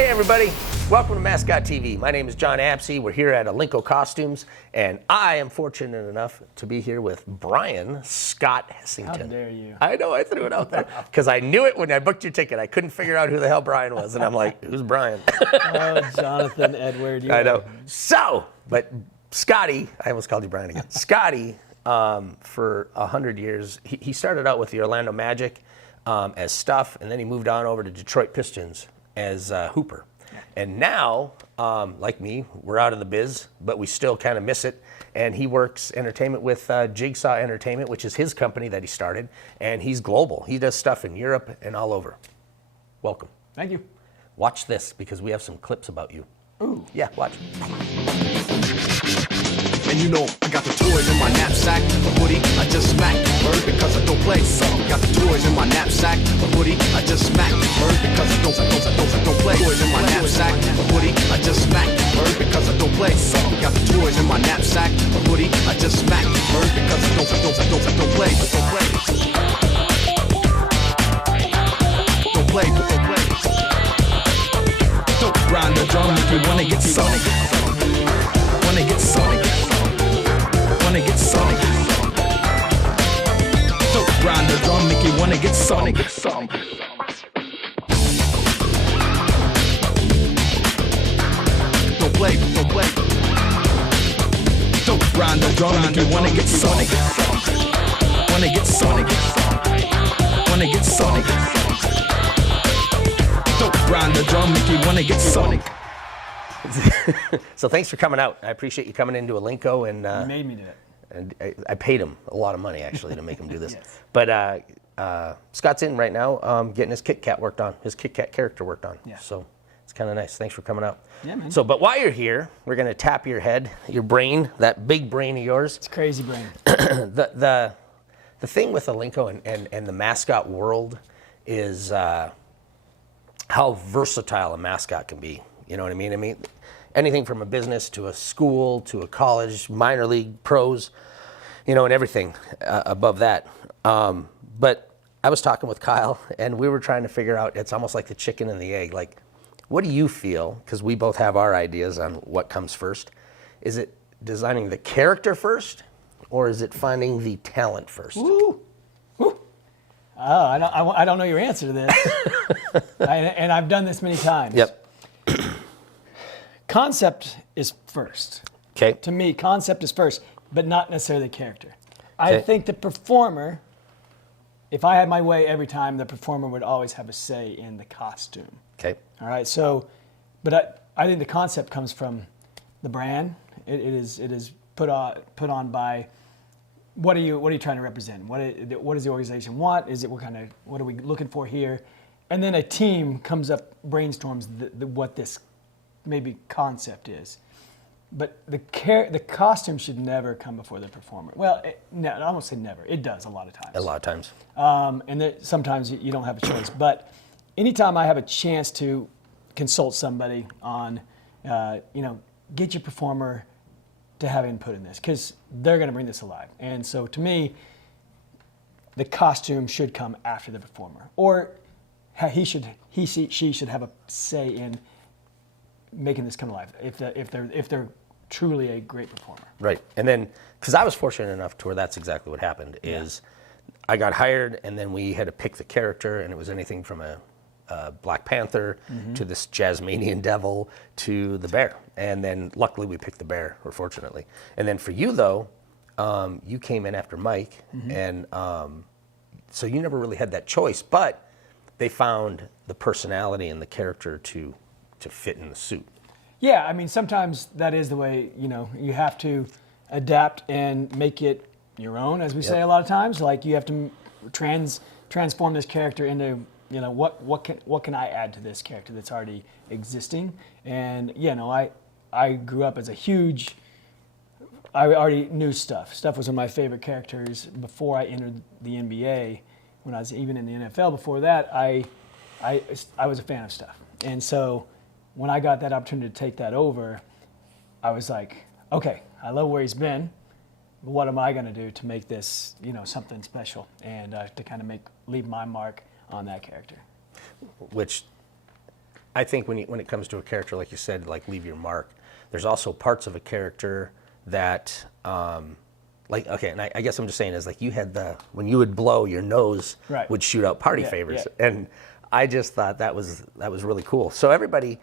Hey everybody, welcome to Mascot TV. My name is Jon Absey. We're here at Alinco Costumes, and I am fortunate enough to be here with Brian Scott Hesington. How dare you? I know, I threw it out there because I knew it when I booked your ticket. I couldn't figure out who the hell Brian was, and I'm like, who's Brian? Oh, Jonathan Edward. I know. So, but Scotty, I almost called you Brian again. Scotty, for 100 years, he started out with the Orlando Magic as Stuff, and then he moved on over to Detroit Pistons as Hooper. And now, like me, we're out of the biz, but we still kind of miss it. And he works entertainment with Jigsaw Entertainment, which is his company that he started. And he's global. He does stuff in Europe and all over. Welcome. Thank you. Watch this, because we have some clips about you. Ooh. Yeah, watch. And you know, I got the toys in my knapsack, a hoodie, I just smacked, bird because I don't play. Got the toys in my knapsack, a hoodie, I just smacked, bird because I don't play. Toys in my knapsack, a hoodie, I just smacked, bird because I don't play. Got the toys in my knapsack, a hoodie, I just smacked, bird because I don't play. Don't play. Don't grind the drum if you wanna get sonic. Wanna get sonic. Wanna get sonic. Don't grind the drum, make you wanna get sonic. Don't play. Don't grind the drum, make you wanna get sonic. Wanna get sonic. Wanna get sonic. Don't grind the drum, make you wanna get sonic. So thanks for coming out. I appreciate you coming into Alinco, and You made me do it. and I paid him a lot of money actually to make him do this. Yes. But Scott's in right now, getting his Kit Kat worked on, his Kit Kat character worked on. Yeah. So it's kind of nice. Thanks for coming out. Yeah, man. So, but while you're here, we're gonna tap your head, your brain, that big brain of yours. It's crazy brain. The thing with Alinco and the mascot world is how versatile a mascot can be. You know what I mean? I mean, anything from a business to a school to a college, minor league, pros, you know, and everything above that. But I was talking with Kyle, and we were trying to figure out, it's almost like the chicken and the egg. Like, what do you feel? Because we both have our ideas on what comes first. Is it designing the character first, or is it finding the talent first? Woo. Woo. Oh, I don't know your answer to this. And I've done this many times. Yep. Concept is first. Okay. To me, concept is first, but not necessarily the character. I think the performer, if I had my way every time, the performer would always have a say in the costume. Okay. All right. So, but I think the concept comes from the brand. It is put on by what are you trying to represent? What does the organization want? What are we looking for here? And then a team comes up, brainstorms what this maybe concept is. But the costume should never come before the performer. Well, no, I won't say never. It does a lot of times. A lot of times. And sometimes you don't have a choice. But anytime I have a chance to consult somebody on, get your performer to have input in this, because they're going to bring this alive. And so to me, the costume should come after the performer, or she should have a say in making this come alive if they're truly a great performer. Right. And then, because I was fortunate enough to where that's exactly what happened, is I got hired, and then we had to pick the character, and it was anything from a Black Panther to this Jasmanian devil to the bear. And then luckily we picked the bear, or fortunately. And then for you though, you came in after Mike, and so you never really had that choice, but they found the personality and the character to fit in the suit. Yeah, I mean, sometimes that is the way, you have to adapt and make it your own, as we say a lot of times. Like, you have to transform this character into, what can I add to this character that's already existing? And, I grew up as I already knew Stuff. Stuff was one of my favorite characters before I entered the NBA. When I was even in the NFL before that, I was a fan of Stuff. And so when I got that opportunity to take that over, I was like, okay, I love where he's been, but what am I going to do to make this, something special, and to kind of leave my mark on that character. Which I think when it comes to a character, like you said, like leave your mark, there's also parts of a character that, like, okay, and I guess I'm just saying is like you had when you would blow, your nose would shoot out party favors. Yeah. And I just thought that was really cool. So everybody,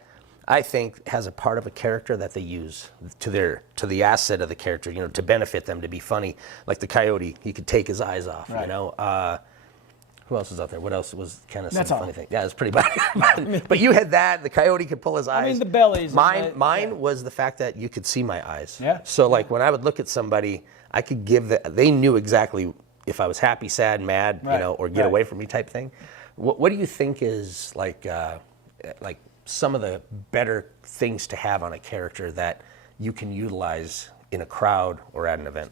I think, has a part of a character that they use to the asset of the character, to benefit them, to be funny. Like the coyote, he could take his eyes off, Who else was out there? What else was kind of some funny thing? Yeah, it's pretty bad. But you had that. The coyote could pull his eyes. I mean, the bellies. Mine was the fact that you could see my eyes. Yeah. So like when I would look at somebody, I could they knew exactly if I was happy, sad, mad, or get away from me type thing. What do you think is like some of the better things to have on a character that you can utilize in a crowd or at an event?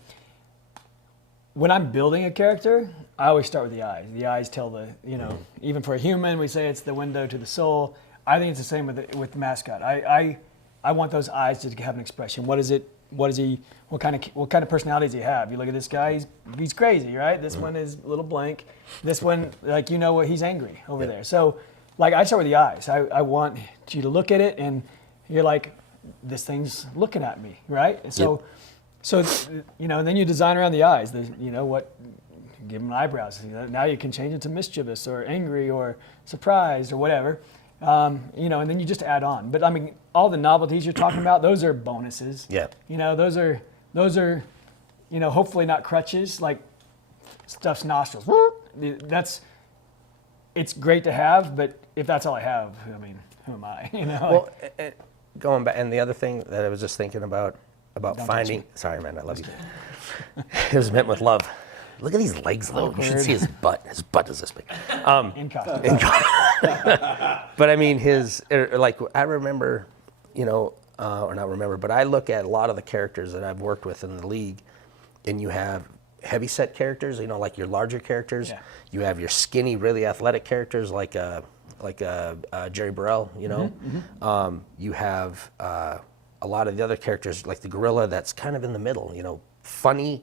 When I'm building a character, I always start with the eyes. The eyes tell even for a human, we say it's the window to the soul. I think it's the same with the mascot. I want those eyes to have an expression. What is it? What is he? What kind of personality does he have? You look at this guy, he's crazy, right? This one is a little blank. This one, what he's angry over there. So, I start with the eyes. I want you to look at it, and you're like, this thing's looking at me, right? And so. Yep. So, and then you design around the eyes. Give them eyebrows. Now you can change it to mischievous or angry or surprised or whatever. And then you just add on. But I mean, all the novelties you're talking about, those are bonuses. Yeah. Those are, hopefully not crutches, like stuff's nostrils. It's great to have, but if that's all I have, I mean, who am I? Well, going back, and the other thing that I was just thinking about finding. Sorry, man, I love you. It was meant with love. Look at these legs, though. You should see his butt. His butt is this big. In costume. But I mean, I remember, or not remember, but I look at a lot of the characters that I've worked with in the league, and you have heavy set characters, like your larger characters. Yeah. You have your skinny, really athletic characters, like Jerry Burrell. You have a lot of the other characters, like the gorilla, that's kind of in the middle, funny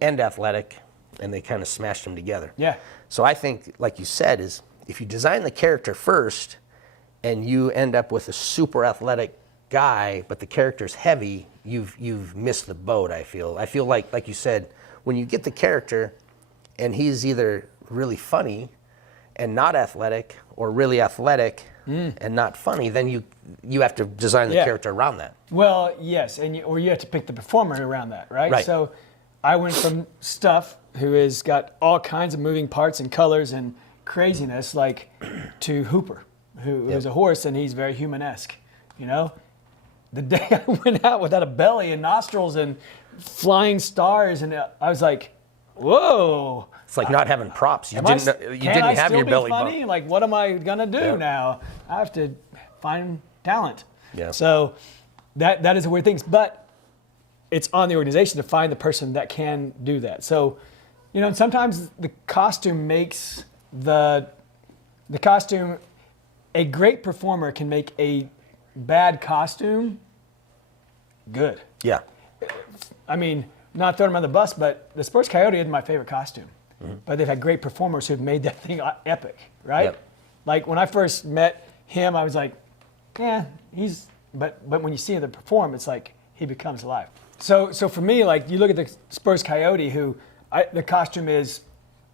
and athletic, and they kind of smashed them together. Yeah. So I think, like you said, is if you design the character first and you end up with a super athletic guy, but the character's heavy, you've missed the boat, I feel. I feel like you said, when you get the character and he's either really funny and not athletic, or really athletic and not funny, then you have to design the character around that. Well, yes, or you have to pick the performer around that, right? Right. So I went from Stuff, who has got all kinds of moving parts and colors and craziness, to Hooper, who is a horse, and he's very human-esque, The day I went out without a belly and nostrils and flying stars, and I was like, whoa. It's like not having props. You didn't have your belly bump. Like, what am I gonna do now? I have to find talent. Yeah. So that is a weird thing, but it's on the organization to find the person that can do that. So, and sometimes the costume makes the costume. A great performer can make a bad costume good. Yeah. I mean, not throwing them on the bus, but the Sports Coyote isn't my favorite costume. Mm-hmm. But they've had great performers who've made that thing epic, right? Yep. Like when I first met him, I was like, but when you see him perform, it's like he becomes alive. So for me, you look at the Spurs Coyote, the costume is,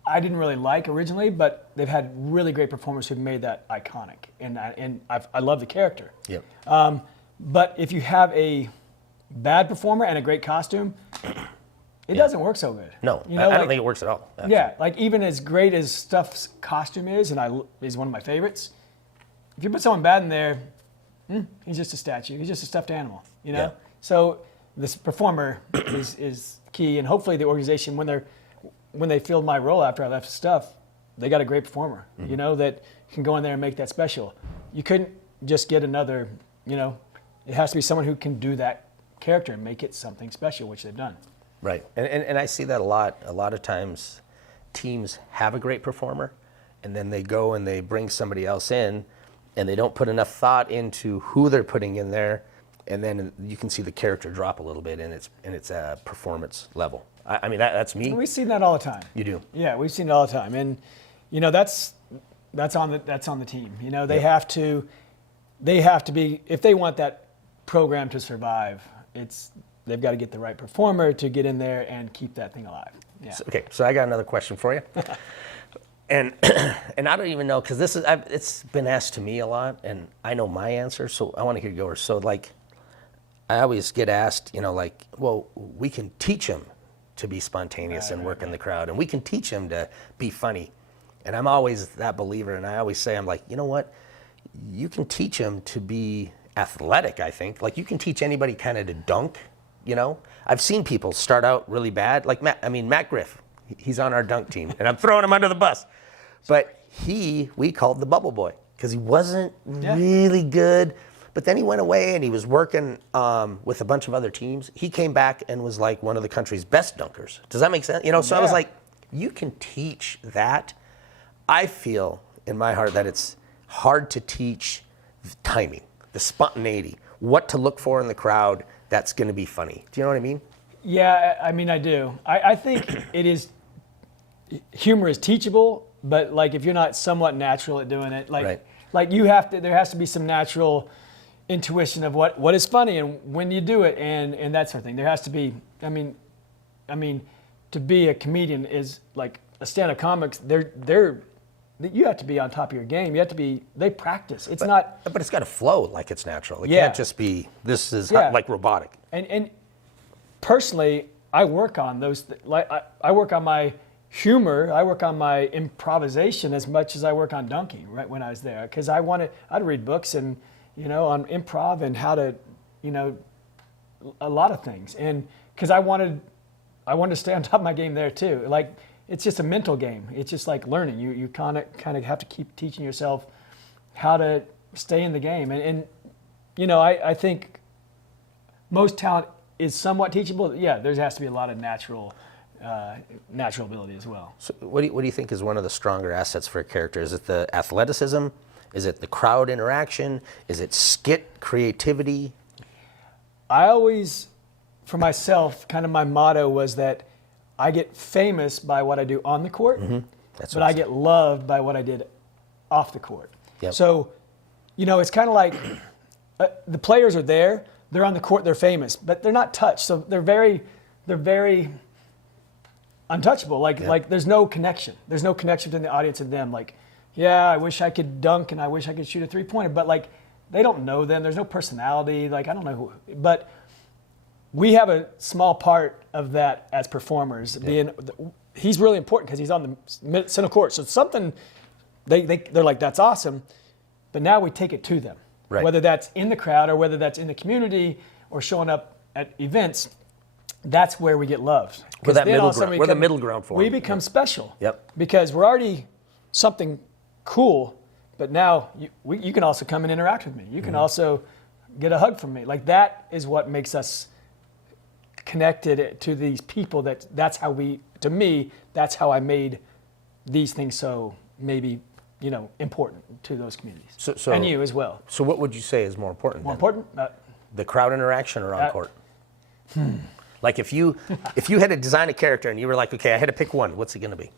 I didn't really like originally, but they've had really great performers who've made that iconic, and I love the character. Yep. But if you have a bad performer and a great costume, it doesn't work so good. No, I don't think it works at all. Actually. Yeah, even as great as Stuff's costume is, and is one of my favorites, if you put someone bad in there, he's just a statue. He's just a stuffed animal, Yeah. So this performer is key, and hopefully the organization, when they filled my role after I left Stuff, they got a great performer, that can go in there and make that special. You couldn't just get another, it has to be someone who can do that character and make it something special, which they've done. Right, and I see that a lot. A lot of times teams have a great performer, and then they go and they bring somebody else in, and they don't put enough thought into who they're putting in there, and then you can see the character drop a little bit in its performance level. I mean, that's me. We've seen that all the time. You do? Yeah, we've seen it all the time, and that's on the team. They have to. they have to be, if they want that program to survive, they've got to get the right performer to get in there and keep that thing alive. Yeah. So I got another question for you. And I don't even know, because it's been asked to me a lot, and I know my answer, so I want to hear yours. So, like, I always get asked, well, we can teach them to be spontaneous and work in the crowd, and we can teach them to be funny. And I'm always that believer, and I always say, I'm like, you know what? You can teach them to be athletic, I think. Like, you can teach anybody kind of to dunk, I've seen people start out really bad. Like, Matt Griff, he's on our dunk team, and I'm throwing him under the bus. But we called the bubble boy, because he wasn't really good. But then he went away, and he was working with a bunch of other teams. He came back and was like one of the country's best dunkers. Does that make sense? So I was like, you can teach that. I feel in my heart that it's hard to teach the timing, the spontaneity, what to look for in the crowd that's going to be funny. Do you know what I mean? Yeah, I do. I think humor is teachable, but like if you're not somewhat natural at doing it, like there has to be some natural intuition of what is funny and when you do it and that sort of thing. There has to be, I mean, to be a comedian is like a stand-up comics, you have to be on top of your game. You have to be, they practice. But it's got to flow like it's natural. It can't just be, this is like robotic. And personally, I work on those, I work on my humor, I work on my improvisation as much as I work on dunking right when I was there. Because I'd read books and, on improv and how to, a lot of things. And because I wanted to stay on top of my game there too. Like, it's just a mental game. It's just like learning. You kind of have to keep teaching yourself how to stay in the game. And I think most talent is somewhat teachable. Yeah, there has to be a lot of natural ability as well. So what do you think is one of the stronger assets for a character? Is it the athleticism? Is it the crowd interaction? Is it skit creativity? I always, for myself, kind of my motto was that I get famous by what I do on the court, but I get loved by what I did off the court. Yep. So, it's kind of like the players are there, they're on the court, they're famous, but they're not touched. So they're very untouchable. Like there's no connection. There's no connection between the audience and them. Like, yeah, I wish I could dunk and I wish I could shoot a 3-pointer, but like they don't know them. There's no personality. Like, I don't know who, but we have a small part of that as performers. He's really important because he's on the center court. So it's something they're like, that's awesome. But now we take it to them, whether that's in the crowd or whether that's in the community or showing up at events. That's where we get loved. We're the middle ground for we them. become special. Yep. Because we're already something cool, but now you can also come and interact with me. You can also get a hug from me. Like, that is what makes us connected to these people. That's how that's how I made these things so maybe important to those communities. So and you as well. So what would you say is more important? The crowd interaction or on court? Like if you had to design a character and you were like, okay, I had to pick one, what's it going to be?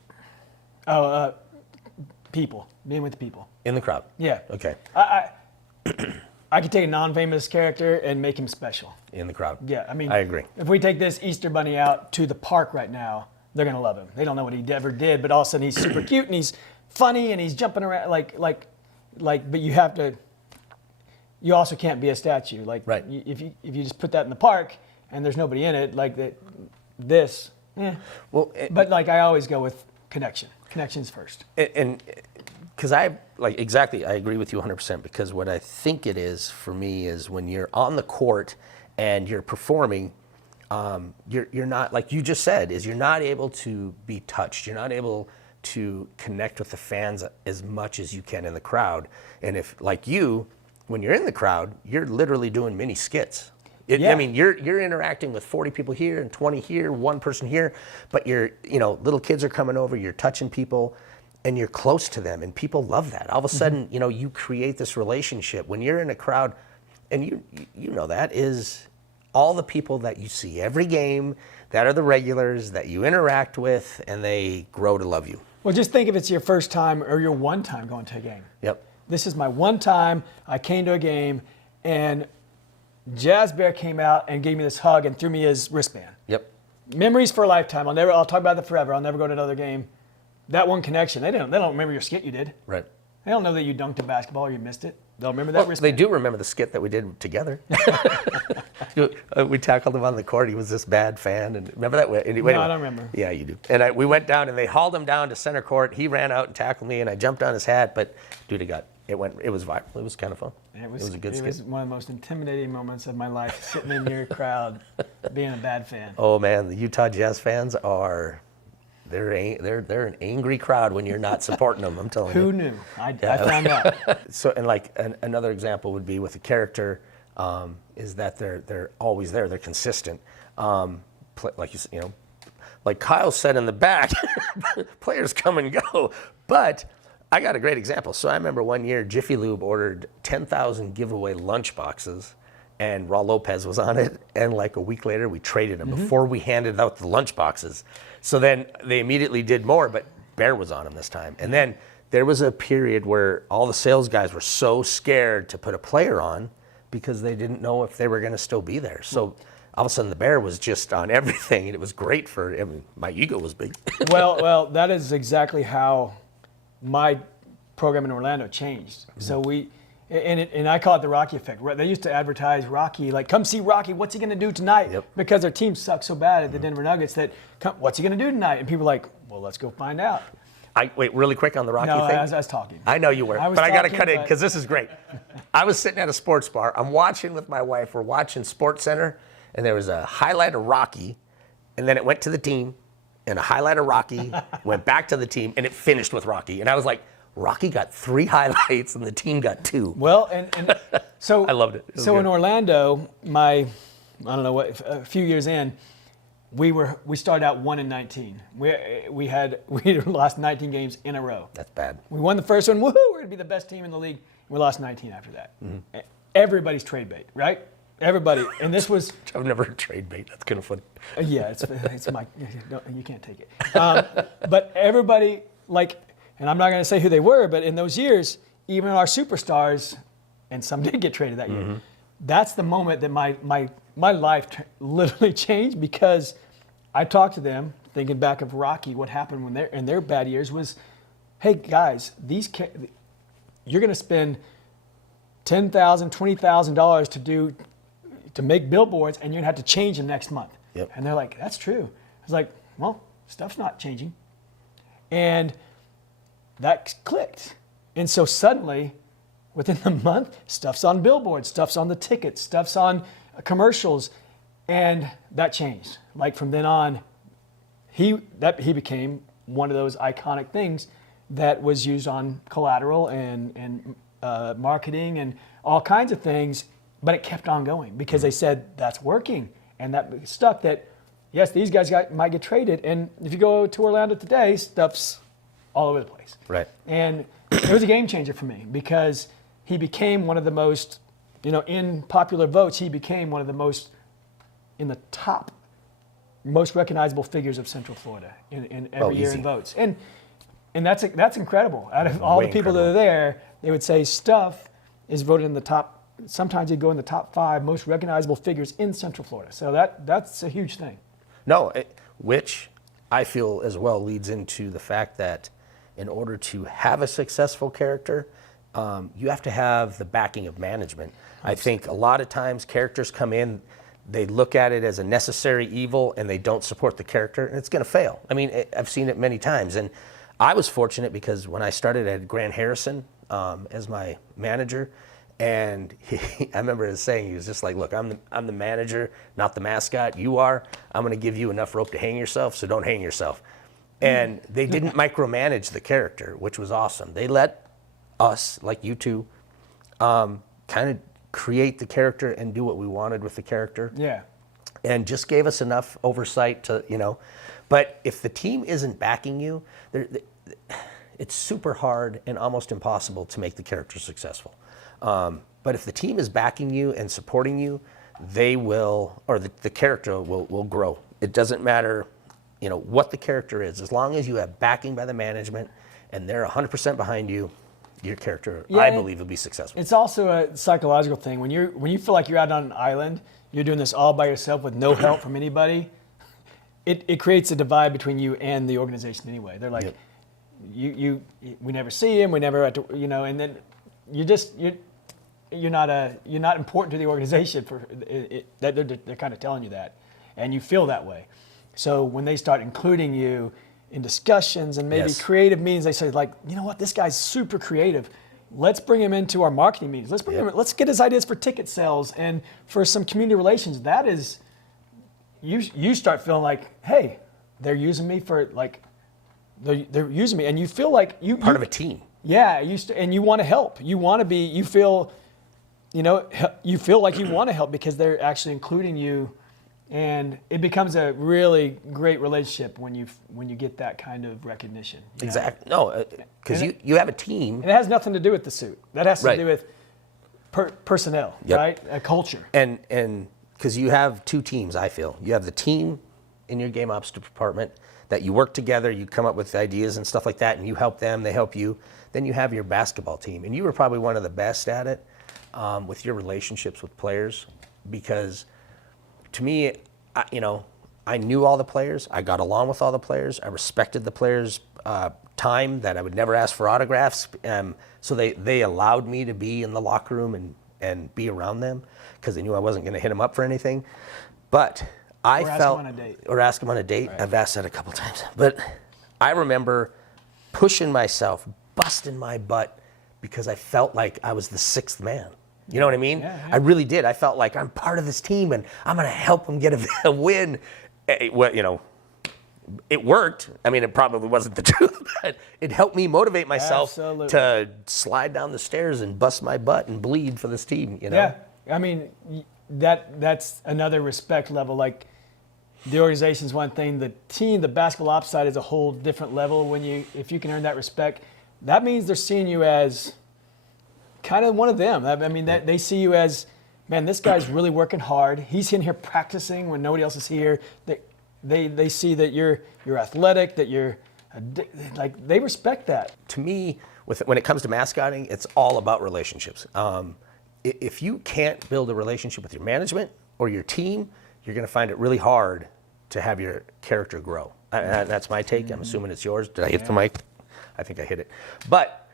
People, being with the people in the crowd. Yeah. Okay. I could take a non-famous character and make him special. In the crowd. Yeah, I agree. If we take this Easter Bunny out to the park right now, they're going to love him. They don't know what he ever did, but all of a sudden he's super cute and he's funny and he's jumping around but you also can't be a statue. Like, if you just put that in the park and there's nobody in it, like this. Well, but like I always go with connection. Connections first. And because I agree with you 100%, because what I think it is for me is when you're on the court and you're performing, you're not, like you just said, you're not able to be touched. You're not able to connect with the fans as much as you can in the crowd. And if, like you, when you're in the crowd, you're literally doing mini skits. I mean, you're interacting with 40 people here and 20 here, one person here, but little kids are coming over, you're touching people, and you're close to them, and people love that. All of a sudden, you create this relationship. When you're in a crowd, and you know that, is all the people that you see every game, that are the regulars, that you interact with, and they grow to love you. Well, just think if it's your first time or your one time going to a game. Yep. this is my one time I came to a game and Jazz Bear came out and gave me this hug and threw me his wristband. Yep. Memories for a lifetime. I'll talk about that forever. I'll never go to another game. That one connection. They don't remember your skit you did. Right. They don't know that you dunked a basketball or you missed it. They'll remember that Well, wristband. they do remember the skit that we did together. We tackled him on the court. He was this bad fan, and remember that? Anyway, No, I don't remember. Yeah, you do. And we went down, and they hauled him down to center court. He ran out and tackled me, and I jumped on his hat. But dude, it was viral. It was kind of fun. It was a good skit. It was one of the most intimidating moments of my life, sitting in your crowd, being a bad fan. Oh man, the Utah Jazz fans are. They're an angry crowd when you're not supporting them. I'm telling you. Who knew? I found out. So, and like another example would be with a character, is that they're always there. They're consistent. Like like Kyle said in the back, players come and go. But I got a great example. So I remember one year Jiffy Lube ordered 10,000 giveaway lunch boxes, and Raul Lopez was on it. And like a week later, we traded them before we handed out the lunch boxes. So then they immediately did more, but Bear was on them this time. And then there was a period where all the sales guys were so scared to put a player on because they didn't know if they were going to still be there. So all of a sudden the Bear was just on everything, and it was great my ego was big. Well, that is exactly how my program in Orlando changed. So and I call it the Rocky effect. They used to advertise Rocky, like, come see Rocky, what's he going to do tonight? Yep. Because their team sucked so bad at the Denver Nuggets that, what's he going to do tonight? And people were like, well, let's go find out. Wait, really quick on the Rocky No, thing? I was talking. I know you were, I was but I got to talking, cut in but- because this is great. I was sitting at a sports bar. I'm watching with my wife. We're watching Sports Center, and there was a highlight of Rocky, and then it went to the team, and a highlight of Rocky, went back to the team, and it finished with Rocky. And I was like, Rocky got 3 highlights, and the team got 2. Well, and so I loved it. It was So good. in Orlando, a few years in, we started out 1-19. We lost 19 games in a row. That's bad. We won the first one. Woohoo! We're gonna be the best team in the league. We lost 19 after that. Everybody's trade bait, right? Everybody. And this was. I've never heard trade bait. That's kind of funny. Yeah, it's my. You can't take it. But everybody and I'm not going to say who they were, but in those years, even our superstars, and some did get traded that year. That's the moment that my life literally changed, because I talked to them, thinking back of Rocky, what happened when in their bad years was, hey guys, you're going to spend $10,000, $20,000 to make billboards, and you're going to have to change them next month. Yep. And they're like, that's true. I was like, well, stuff's not changing. And that clicked. And so suddenly, within the month, stuff's on billboards, stuff's on the tickets, stuff's on commercials, and that changed. Like from then on, he became one of those iconic things that was used on collateral and marketing and all kinds of things, but it kept on going because they said that's working, and that stuck. That yes, these guys might get traded, and if you go to Orlando today, stuff's all over the place. Right. And it was a game changer for me because he became one of the most, in popular votes, he became one of the most, in the top, most recognizable figures of Central Florida in every year in easy. votes. And that's incredible. Out of all Way the people that are there, they would say Stuff is voted in the top, sometimes he'd go in the top 5 most recognizable figures in Central Florida. So that's a huge thing. No, which I feel as well leads into the fact that in order to have a successful character, you have to have the backing of management. I think a lot of times characters come in, they look at it as a necessary evil, and they don't support the character, and it's going to fail. I mean, I've seen it many times. And I was fortunate because when I started, I had Grant Harrison as my manager. And I remember his saying, he was just like, look, I'm the manager, not the mascot. You are. I'm going to give you enough rope to hang yourself, so don't hang yourself. And they didn't micromanage the character, which was awesome. They let us, like you two, kind of create the character and do what we wanted with the character. Yeah. And just gave us enough oversight to, But if the team isn't backing you, it's super hard and almost impossible to make the character successful. But if the team is backing you and supporting you, they will, or the character will grow. It doesn't matter, what the character is. As long as you have backing by the management and they're 100% behind you, your character, Yeah, I and believe, will be successful. It's also a psychological thing. When you feel like you're out on an island, you're doing this all by yourself with no help from anybody. It creates a divide between you and the organization anyway. They're like, we never see him, we never, and then you're not important to the organization for that. They're kind of telling you that, and you feel that way. So when they start including you in discussions and maybe creative meetings, they say like, you know what, this guy's super creative. Let's bring him into our marketing meetings. Let's get his ideas for ticket sales and for some community relations. That is, you start feeling like, hey, they're using me for like, they're using me, and you feel like you part of a team. Yeah, and you want to help. You want to be. You feel like you want to help because they're actually including you, and it becomes a really great relationship when you get that kind of recognition. Exactly. No, because you have a team. And it has nothing to do with the suit. That has to Right. do with personnel, right? A culture. And because you have two teams, I feel. You have the team in your game ops department that you work together, you come up with ideas and stuff like that, and you help them, they help you. Then you have your basketball team. And you were probably one of the best at it with your relationships with players, because to me, I knew all the players. I got along with all the players. I respected the players' time, that I would never ask for autographs. So they allowed me to be in the locker room and be around them because they knew I wasn't going to hit them up for anything. But I felt, or ask them on a date. Right. I've asked that a couple times. But I remember pushing myself, busting my butt, because I felt like I was the sixth man. You know what I mean? Yeah. I really did. I felt like I'm part of this team and I'm going to help them get a win. It worked. I mean, it probably wasn't the truth, but it helped me motivate myself to slide down the stairs and bust my butt and bleed for this team. Yeah. I mean, that's another respect level. Like, the organization's one thing, the team, the basketball ops side is a whole different level. If you can earn that respect, that means they're seeing you as kind of one of them. I mean, they see you as, man, this guy's really working hard. He's in here practicing when nobody else is here. They see that you're athletic, that you're like, they respect that. To me, when it comes to mascotting, it's all about relationships. If you can't build a relationship with your management or your team, you're going to find it really hard to have your character grow. That's my take. I'm assuming it's yours. Did I hit the mic? I think I hit it. But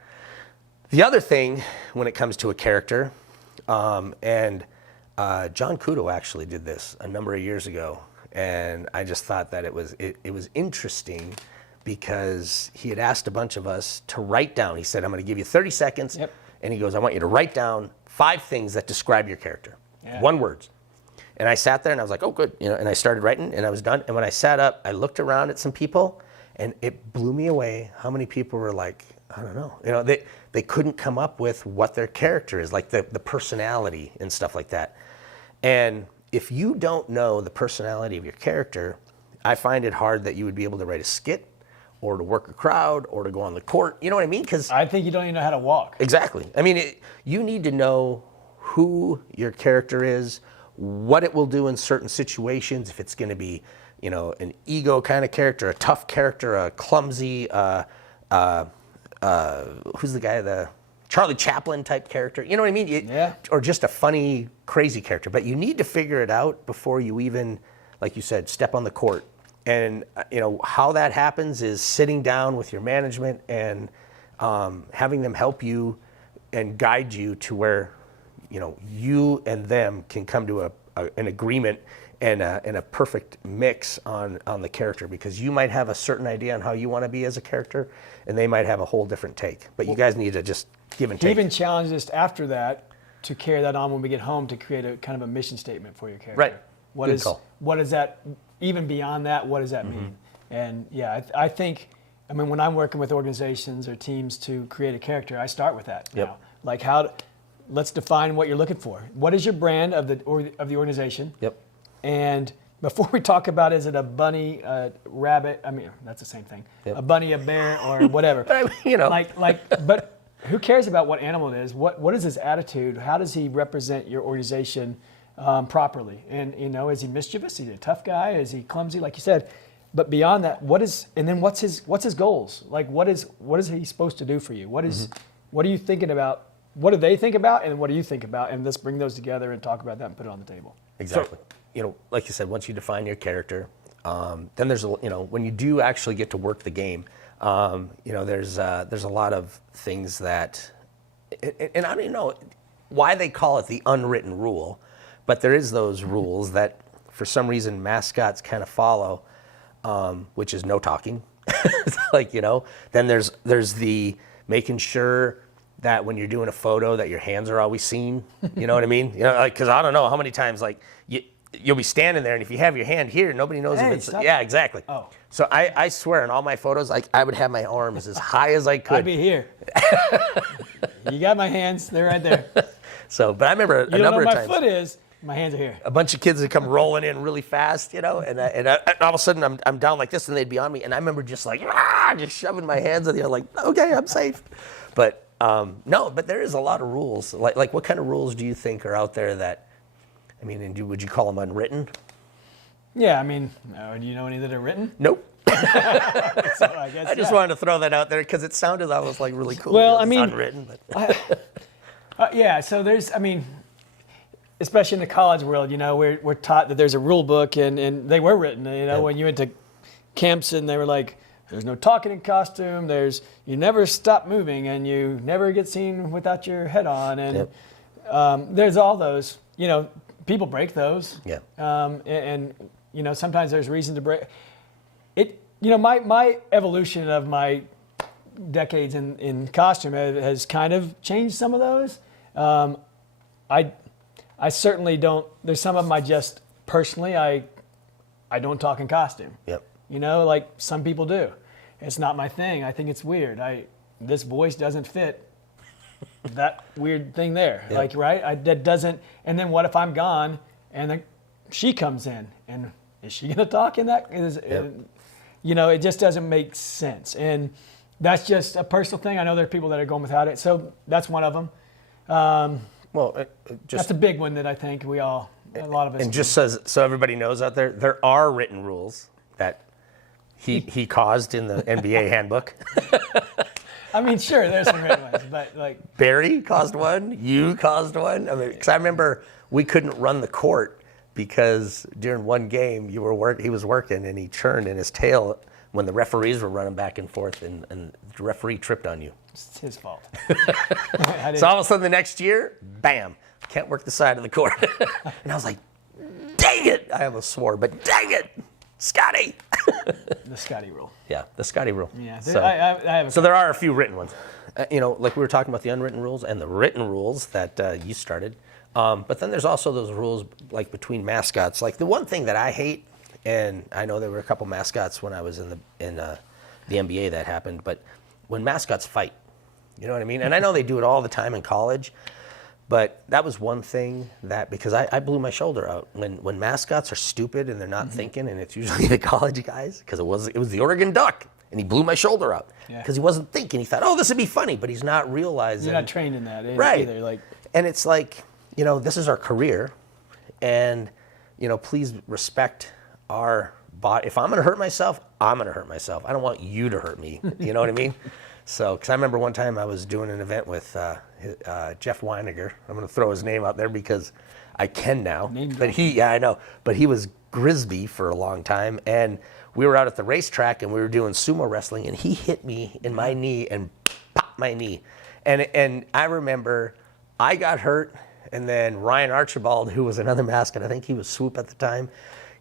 the other thing when it comes to a character, and John Kudo actually did this a number of years ago, and I just thought that it was interesting because he had asked a bunch of us to write down. He said, I'm going to give you 30 seconds. Yep. And he goes, I want you to write down 5 things that describe your character. Yeah. 1 word. And I sat there and I was like, oh, good. And I started writing and I was done. And when I sat up, I looked around at some people and it blew me away how many people were like, I don't know. They couldn't come up with what their character is, like the personality and stuff like that. And if you don't know the personality of your character, I find it hard that you would be able to write a skit or to work a crowd or to go on the court. You know what I mean? Because I think you don't even know how to walk. Exactly. I mean, you need to know who your character is, what it will do in certain situations, if it's going to be, an ego kind of character, a tough character, a clumsy, who's the guy, the Charlie Chaplin type character, you know what I mean? Or just a funny, crazy character. But you need to figure it out before you even, like you said, step on the court. And how that happens is sitting down with your management and having them help you and guide you to where you and them can come to an agreement and a perfect mix on the character, because you might have a certain idea on how you want to be as a character and they might have a whole different take. But you guys need to just give and take. He even challenged us after that to carry that on when we get home, to create a kind of a mission statement for your character. Right. What is that, even beyond that, what does that mean? And I think, when I'm working with organizations or teams to create a character, I start with that now. Like, let's define what you're looking for. What is your brand of the organization? Yep. And before we talk about, is it a bunny, a rabbit? I mean, that's the same thing. Yep. A bunny, a bear, or whatever. But who cares about what animal it is? What is his attitude? How does he represent your organization properly? And is he mischievous? Is he a tough guy? Is he clumsy, like you said? But beyond that, what's his goals? Like, what is he supposed to do for you? What is what are you thinking about? What do they think about, and what do you think about? And let's bring those together and talk about that and put it on the table. Exactly. Like you said, once you define your character, then there's when you do actually get to work the game, there's a lot of things that, and I don't even know why they call it the unwritten rule, but there is those rules that for some reason mascots kind of follow, which is no talking. Then there's the making sure that when you're doing a photo that your hands are always seen. You know what I mean? Because I don't know how many times you'll be standing there, and if you have your hand here, nobody knows if it's... Stop. Yeah, exactly. Oh. So I swear in all my photos, I would have my arms as high as I could. I'd be here. You got my hands. They're right there. So, but I remember a You don't know number where of my times... foot is. My hands are here. A bunch of kids would come rolling in really fast, and all of a sudden I'm down like this, and they'd be on me, and I remember just just shoving my hands in the air, like, okay, I'm safe. But no, but there is a lot of rules. Like what kind of rules do you think are out there that, would you call them unwritten? Yeah, do you know any that are written? Nope. So I guess, I just wanted to throw that out there because it sounded almost like really cool. Well, It's unwritten. But. yeah, so there's, especially in the college world, we're taught that there's a rule book, and they were written. When you went to camps, and they were like, there's no talking in costume. You never stop moving, and you never get seen without your head on, and there's all those. People break those. Yeah. And sometimes there's reason to break it. My evolution of my decades in costume has kind of changed some of those. I certainly don't. There's some of them I just personally I don't talk in costume. Yep. Like some people do. It's not my thing. I think it's weird. This voice doesn't fit that weird thing there. Yep. That doesn't. And then what if I'm gone and then she comes in, and is she going to talk in that? It just doesn't make sense. And that's just a personal thing. I know there are people that are going without it. So that's one of them. That's a big one that I think a lot of us. And just so everybody knows out there, there are written rules that he caused in the NBA handbook. Sure, there's some written ones, but like Barry caused one. You caused one. Because I remember we couldn't run the court because during one game he was working and he turned in his tail when the referees were running back and forth, and the referee tripped on you. It's his fault. So all of a sudden the next year, bam, can't work the side of the court. And I was like, dang it. I almost swore, but dang it, Scotty. The Scotty rule. Yeah, the Scotty rule. Yeah, So there are a few written ones. Like we were talking about the unwritten rules and the written rules that you started. But then there's also those rules like between mascots. Like the one thing that I hate, and I know there were a couple mascots when I was in the NBA that happened, but when mascots fight, you know what I mean? And I know they do it all the time in college, but that was one thing that, because I blew my shoulder out. When mascots are stupid and they're not thinking, and it's usually the college guys, because it was the Oregon Duck, and he blew my shoulder out because he wasn't thinking. He thought, oh, this would be funny, but he's not realizing. You're not trained in that either. And it's like, this is our career, and, please respect our body. If I'm going to hurt myself, I'm going to hurt myself. I don't want you to hurt me. You know what I mean? So, because I remember one time I was doing an event with Jeff Weiniger. I'm going to throw his name out there because I can now. But I know. But he was Grisby for a long time. And we were out at the racetrack and we were doing sumo wrestling, and he hit me in my knee and popped my knee. And I remember I got hurt, and then Ryan Archibald, who was another mascot, I think he was Swoop at the time,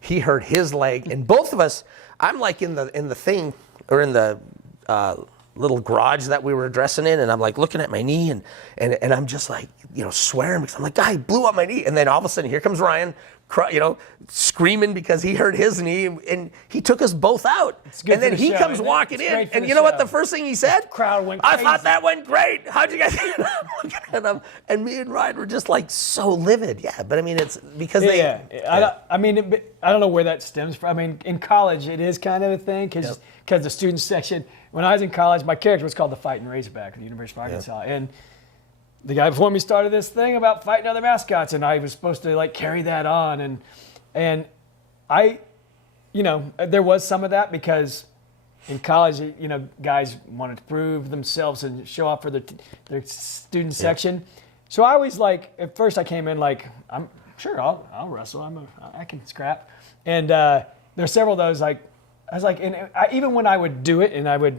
he hurt his leg. And both of us, I'm like in the thing, or in the little garage that we were dressing in, and I'm like looking at my knee, and I'm just like, swearing, because I'm like, God, he blew up my knee. And then all of a sudden here comes Ryan, screaming because he hurt his knee, and he took us both out. And then he comes walking in, and you know what the first thing he said? Crowd went I crazy. thought that went great. How'd you guys get I'm looking at him, and me and Ryan were just like so livid. Yeah, but it's because I don't know where that stems from. In college it is kind of a thing because the student section. When I was in college, my character was called the Fighting Razorback at the University of Arkansas, and the guy before me started this thing about fighting other mascots, and I was supposed to carry that on, and I, there was some of that because in college, you know, guys wanted to prove themselves and show off for their student section. So I always like, at first I came in like, I'm sure I'll wrestle. I can scrap. And there's several of those, like, I was like, even when I would do it and I was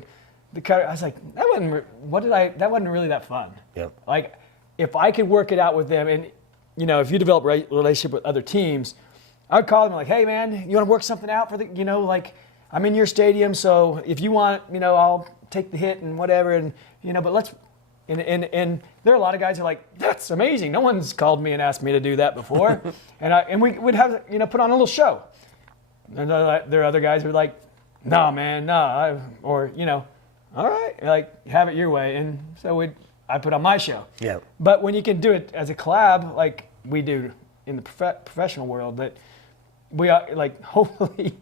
like, that wasn't really that fun. Yep. Like, if I could work it out with them, and, you know, if you develop a relationship with other teams, I would call them like, hey man, you want to work something out for you know, like, I'm in your stadium, so if you want, you know, I'll take the hit and whatever, and, you know, but let's, and there are a lot of guys who are like, that's amazing. No one's called me and asked me to do that before. and we would have, you know, put on a little show. And there are other guys who are like, no, man, no. Or, you know, all right, like, have it your way. And so I put on my show. Yeah. But when you can do it as a collab, like we do in the professional world, that we are, like, hopefully,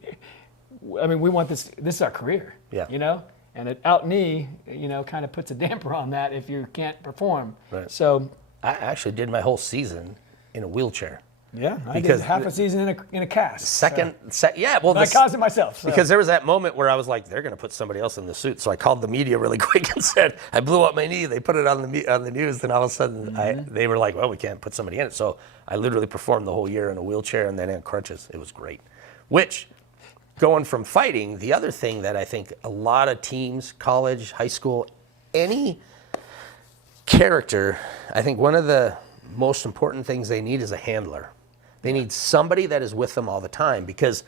I mean, we want this is our career. Yeah. You know? And an out knee, you know, kind of puts a damper on that if you can't perform. Right. So I actually did my whole season in a wheelchair. yeah, I Because did half a season in a cast. Yeah, well, But I caused it myself. So. because there was that moment where I was like, they're going to put somebody else in the suit. So I called the media really quick and said, I blew up my knee. They put it on the news. And all of a sudden, they were like, well, we can't put somebody in it. So I literally performed the whole year in a wheelchair and then in crutches. It was great. Which, going from fighting, the other thing that I think a lot of teams, college, high school, any character, I think one of the most important things they need is a handler. They need somebody that is with them all the time, because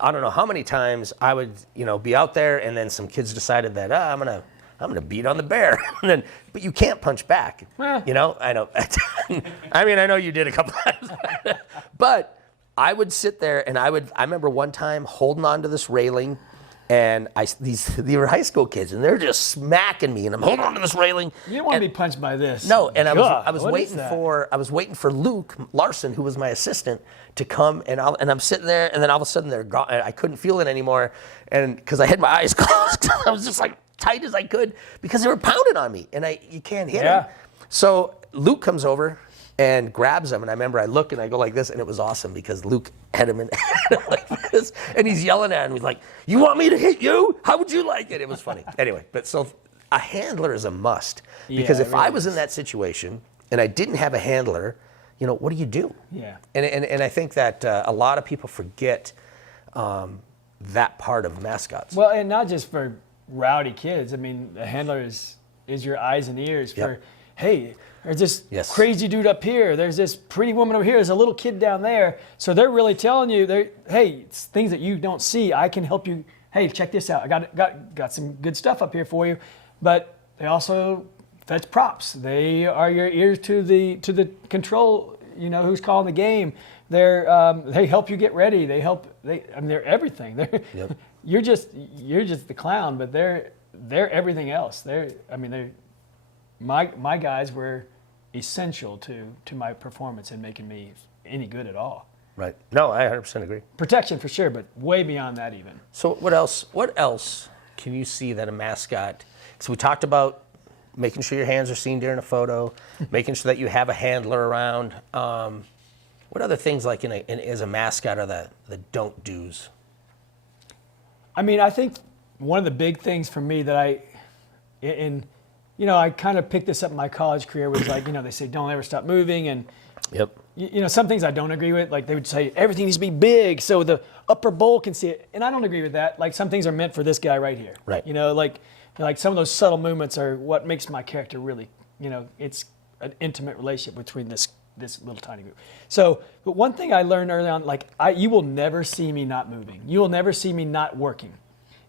I don't know how many times I would, you know, be out there and then some kids decided that I'm gonna beat on the bear, but you can't punch back. You know, I know. I mean, I know you did a couple times, but I would sit there and I remember one time holding onto this railing, and these were high school kids and they're just smacking me, and I'm holding onto this railing. You don't want to be punched by this. No, and God, I was waiting for Luke Larson, who was my assistant, to come, and I'm sitting there, and then all of a sudden they're gone. I couldn't feel it anymore, and because I had my eyes closed, I was just like tight as I could because they were pounding on me, and you can't hit him. So Luke comes over and grabs him, and I remember I look and I go like this, and it was awesome because Luke had him in like this, and he's yelling at him. He's like, "You want me to hit you? How would you like it?" It was funny. Anyway, but so a handler is a must, because if I was in that situation and I didn't have a handler, you know, what do you do? Yeah. And I think that a lot of people forget that part of Mascots. Well, and not just for rowdy kids. I mean, the handler is your eyes and ears for, hey, there's this crazy dude up here. There's this pretty woman over here. There's a little kid down there. So they're really telling you, hey, it's things that you don't see. I can help you. Hey, check this out. I got some good stuff up here for you. But they also fetch props. They are your ears to the control. You know who's calling the game. They help you get ready. They're everything. You're just the clown, but they're everything else. My guys were essential to my performance and making me any good at all. Right. No, I 100% agree. Protection for sure, but way beyond that even. So what else can you see that a mascot, so we talked about making sure your hands are seen during a photo, making sure that you have a handler around. What other things like as a mascot are the don't do's? I mean, I think one of the big things for me that I kind of picked this up in my college career was like, they say don't ever stop moving, and some things I don't agree with. Like they would say everything needs to be big so the upper bowl can see it, and I don't agree with that. Like some things are meant for this guy right here. Right. Like some of those subtle movements are what makes my character really, it's an intimate relationship between this little tiny group. So, but one thing I learned early on, you will never see me not moving. You will never see me not working.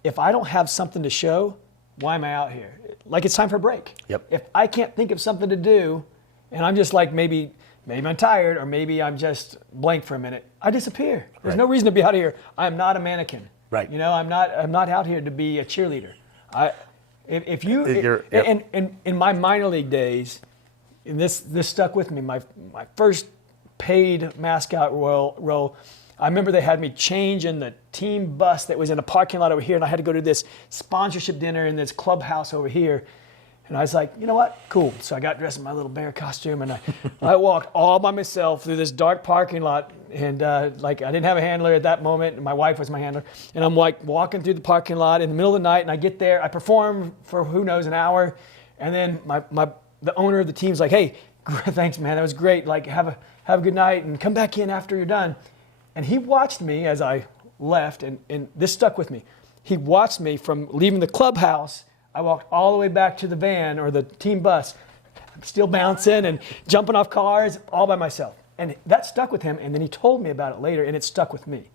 If I don't have something to show, why am I out here? Like it's time for a break. Yep. If I can't think of something to do, and I'm just like maybe I'm tired, or maybe I'm just blank for a minute, I disappear. There's no reason to be out here. I'm not a mannequin. Right. I'm not out here to be a cheerleader. In my minor league days, and this stuck with me. My first paid mascot role, I remember they had me change in the team bus that was in a parking lot over here, and I had to go to this sponsorship dinner in this clubhouse over here. And I was like, you know what? Cool. So I got dressed in my little bear costume, and I walked all by myself through this dark parking lot. And like I didn't have a handler at that moment. And my wife was my handler. And I'm like walking through the parking lot in the middle of the night, and I get there. I perform for who knows an hour, and then the owner of the team's like, hey, thanks, man. That was great. Like have a good night, and come back in after you're done. And he watched me as I left, and this stuck with me. He watched me from leaving the clubhouse. I walked all the way back to the van or the team bus. I'm still bouncing and jumping off cars all by myself. And that stuck with him, and then he told me about it later, and it stuck with me.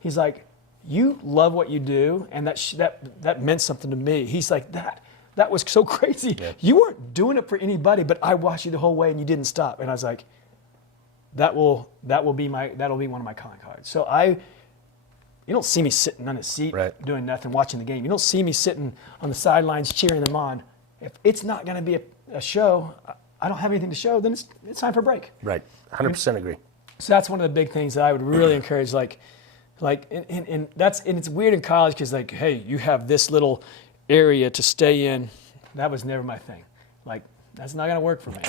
He's like, you love what you do, and that meant something to me. He's like, that was so crazy. Yeah. You weren't doing it for anybody, but I watched you the whole way, and you didn't stop. And I was like, that'll be one of my calling cards. So you don't see me sitting on a seat doing nothing, watching the game. You don't see me sitting on the sidelines cheering them on. If it's not going to be a show, I don't have anything to show, then it's time for a break. Right, 100% agree. So that's one of the big things that I would really encourage. And it's weird in college because like, hey, you have this little area to stay in. That was never my thing. Like, that's not going to work for me.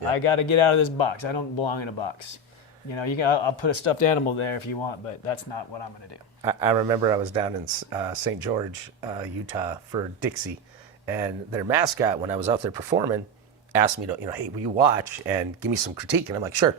Yeah. I got to get out of this box. I don't belong in a box. You know, I'll put a stuffed animal there if you want, but that's not what I'm going to do. I remember I was down in St. George, Utah for Dixie, and their mascot, when I was out there performing, asked me to, hey, will you watch and give me some critique? And I'm like, sure.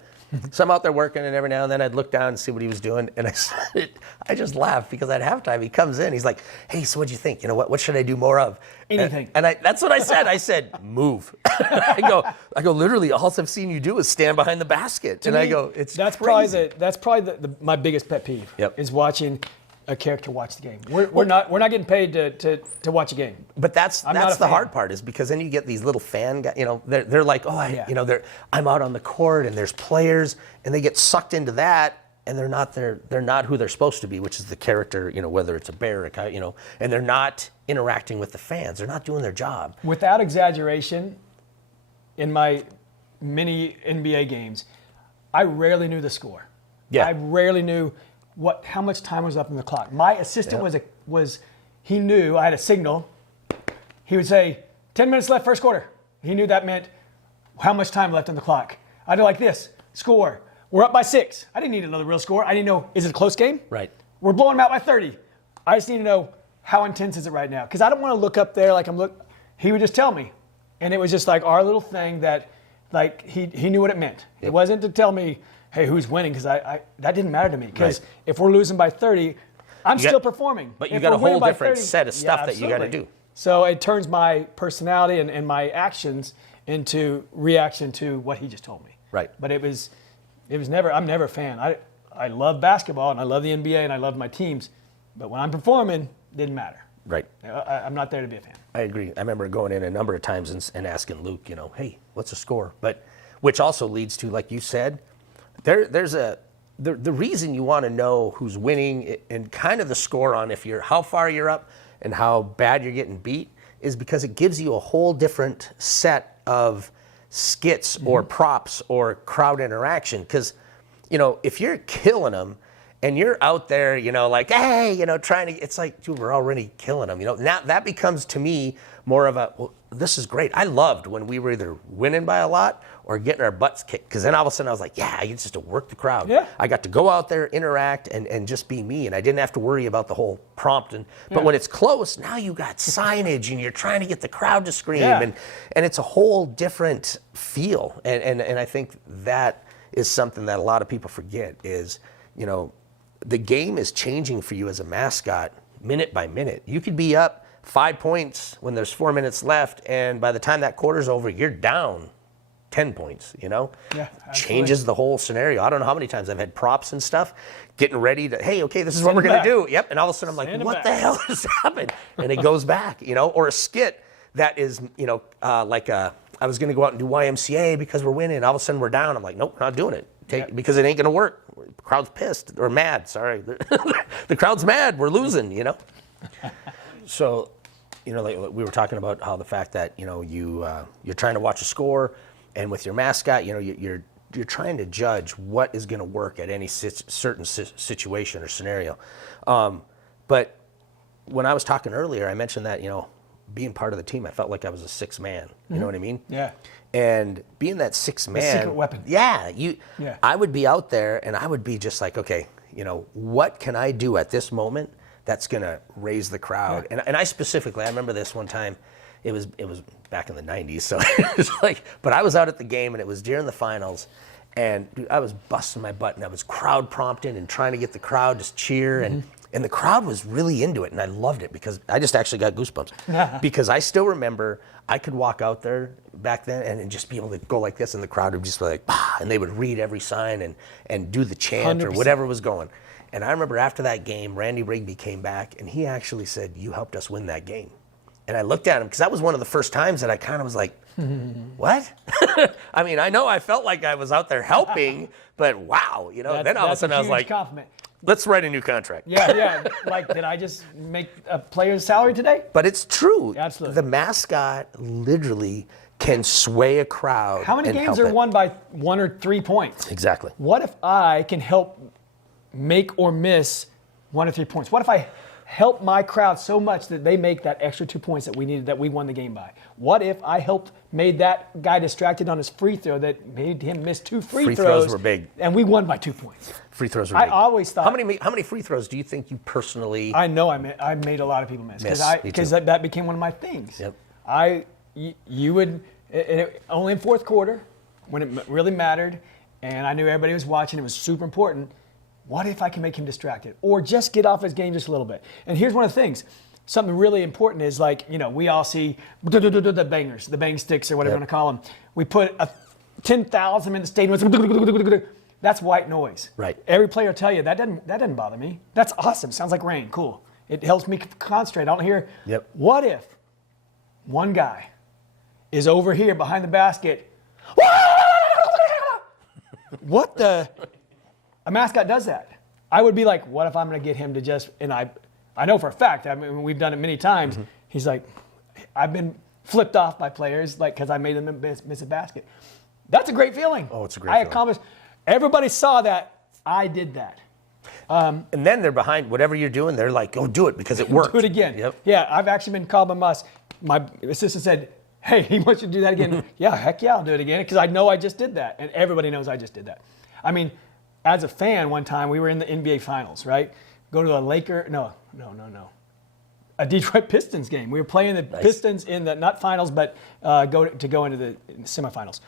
So I'm out there working, and every now and then I'd look down and see what he was doing, and I just laughed because at halftime he comes in, he's like, hey, so what'd you think? What should I do more of? Anything. And that's what I said. I said, move. I go, literally, all I've seen you do is stand behind the basket. And I go, that's crazy. That's probably my biggest pet peeve. Yep. Is watching a character watch the game. We're not getting paid to watch a game. But that's the hard part, is because then you get these little fan guys, they're like, I'm out on the court and there's players, and they get sucked into that, and they're not who they're supposed to be, which is the character, whether it's a bear or a coyote, and they're not interacting with the fans. They're not doing their job. Without exaggeration, in my many NBA games, I rarely knew the score. Yeah. I rarely knew how much time was up in the clock. My assistant he knew I had a signal. He would say, 10 minutes left, first quarter. He knew that meant how much time left on the clock. I'd do like this, score. We're up by 6. I didn't need another real score. I didn't know, is it a close game? Right. We're blowing them out by 30. I just need to know, how intense is it right now? Because I don't want to look up there like he would just tell me. And it was just like our little thing that like he knew what it meant. Yep. It wasn't to tell me, hey, who's winning? Because that didn't matter to me. Because if we're losing by 30, I'm still performing. But you got a whole different set of stuff that you got to do. So it turns my personality and my actions into reaction to what he just told me. Right. But I'm never a fan. I love basketball and I love the NBA and I love my teams. But when I'm performing, it didn't matter. Right. I'm not there to be a fan. I agree. I remember going in a number of times and asking Luke, hey, what's the score? But which also leads to, like you said, there's the reason you want to know who's winning and kind of the score on how far you're up and how bad you're getting beat is because it gives you a whole different set of skits or props or crowd interaction. Because, if you're killing them and you're out there, like, hey, trying to, it's like, dude, we're already killing them. Now that becomes to me more of well, this is great. I loved when we were either winning by a lot or getting our butts kicked. Because then all of a sudden I was like, I get just to work the crowd. Yeah. I got to go out there, interact, and just be me. And I didn't have to worry about the whole prompt. But when it's close, now you got signage and you're trying to get the crowd to scream. Yeah. And it's a whole different feel. And I think that is something that a lot of people forget is, the game is changing for you as a mascot minute by minute. You could be up 5 points when there's 4 minutes left, and by the time that quarter's over, you're down 10 points, Yeah, changes the whole scenario. I don't know how many times I've had props and stuff, getting ready to, hey, okay, this is what we're going to do. Yep, and all of a sudden I'm like, what the hell just happened? And it goes back, or a skit that is, I was going to go out and do YMCA because we're winning, and all of a sudden we're down. I'm like, nope, we're not doing it. Because it ain't going to work. The crowd's pissed or mad. Sorry. The crowd's mad. We're losing, So, like we were talking about how the fact that, you're trying to watch a score, and with your mascot, you're trying to judge what is going to work at any certain situation or scenario. But when I was talking earlier, I mentioned that, being part of the team, I felt like I was a sixth man. You know what I mean? Yeah. And being that sixth man, secret weapon. Yeah, I would be out there and I would be just like, okay, what can I do at this moment that's gonna raise the crowd? Yeah. And I specifically, I remember this one time. It was back in the 90s, so it was like, but I was out at the game and it was during the finals, and dude, I was busting my butt and I was crowd prompting and trying to get the crowd to cheer, and the crowd was really into it, and I loved it because I just actually got goosebumps because I still remember I could walk out there back then and just be able to go like this, and the crowd would just be like, bah, and they would read every sign and do the chant 100%. or whatever was going. And I remember after that game, Randy Rigby came back and he actually said, "You helped us win that game." And I looked at him because that was one of the first times that I kind of was like, what? I mean, I know I felt like I was out there helping, but wow, then all of a sudden I was like, compliment. let's write a new contract. Yeah. Like, did I just make a player's salary today? But it's true. Absolutely. The mascot literally can sway a crowd. How many and games help are it. won by 1 or 3 points? Exactly. What if I can help make or miss 1 or 3 points? What if I help my crowd so much that they make that extra 2 points that we needed, that we won the game by? What if I made that guy distracted on his free throw that made him miss 2 free throws were big, and we won by 2 points? Free throws were I big. always thought. How many free throws do you think you personally? I know I made a lot of people miss because too. that became one of my things. Yep. You would only in fourth quarter when it really mattered, and I knew everybody was watching. It was super important. What if I can make him distracted or just get off his game just a little bit? And here's one of the things. Something really important is like, we all see the bangers, the bang sticks or whatever you want to call them. We put 10,000 in the stadium. That's white noise. Right. Every player will tell you that doesn't bother me. That's awesome. Sounds like rain. Cool. It helps me concentrate. I don't hear. Yep. What if one guy is over here behind the basket? What the? A mascot does that. I would be like, what if I'm going to get him to just, and I know for a fact, I mean, we've done it many times. He's like, I've been flipped off by players because I made them miss a basket. That's a great feeling. Oh, it's a great I feeling. accomplished. Everybody saw that. I did that. And then they're behind whatever you're doing. They're like, "Go do it because it worked." Do it again. Yep. Yeah, I've actually been called by my assistant said, "Hey, he wants you to do that again." Yeah, heck yeah, I'll do it again because I know I just did that, and everybody knows I just did that. I mean, as a fan, one time we were in the NBA Finals, right? Go to a Detroit Pistons game. We were playing the Pistons in the not finals, but go into the semifinals.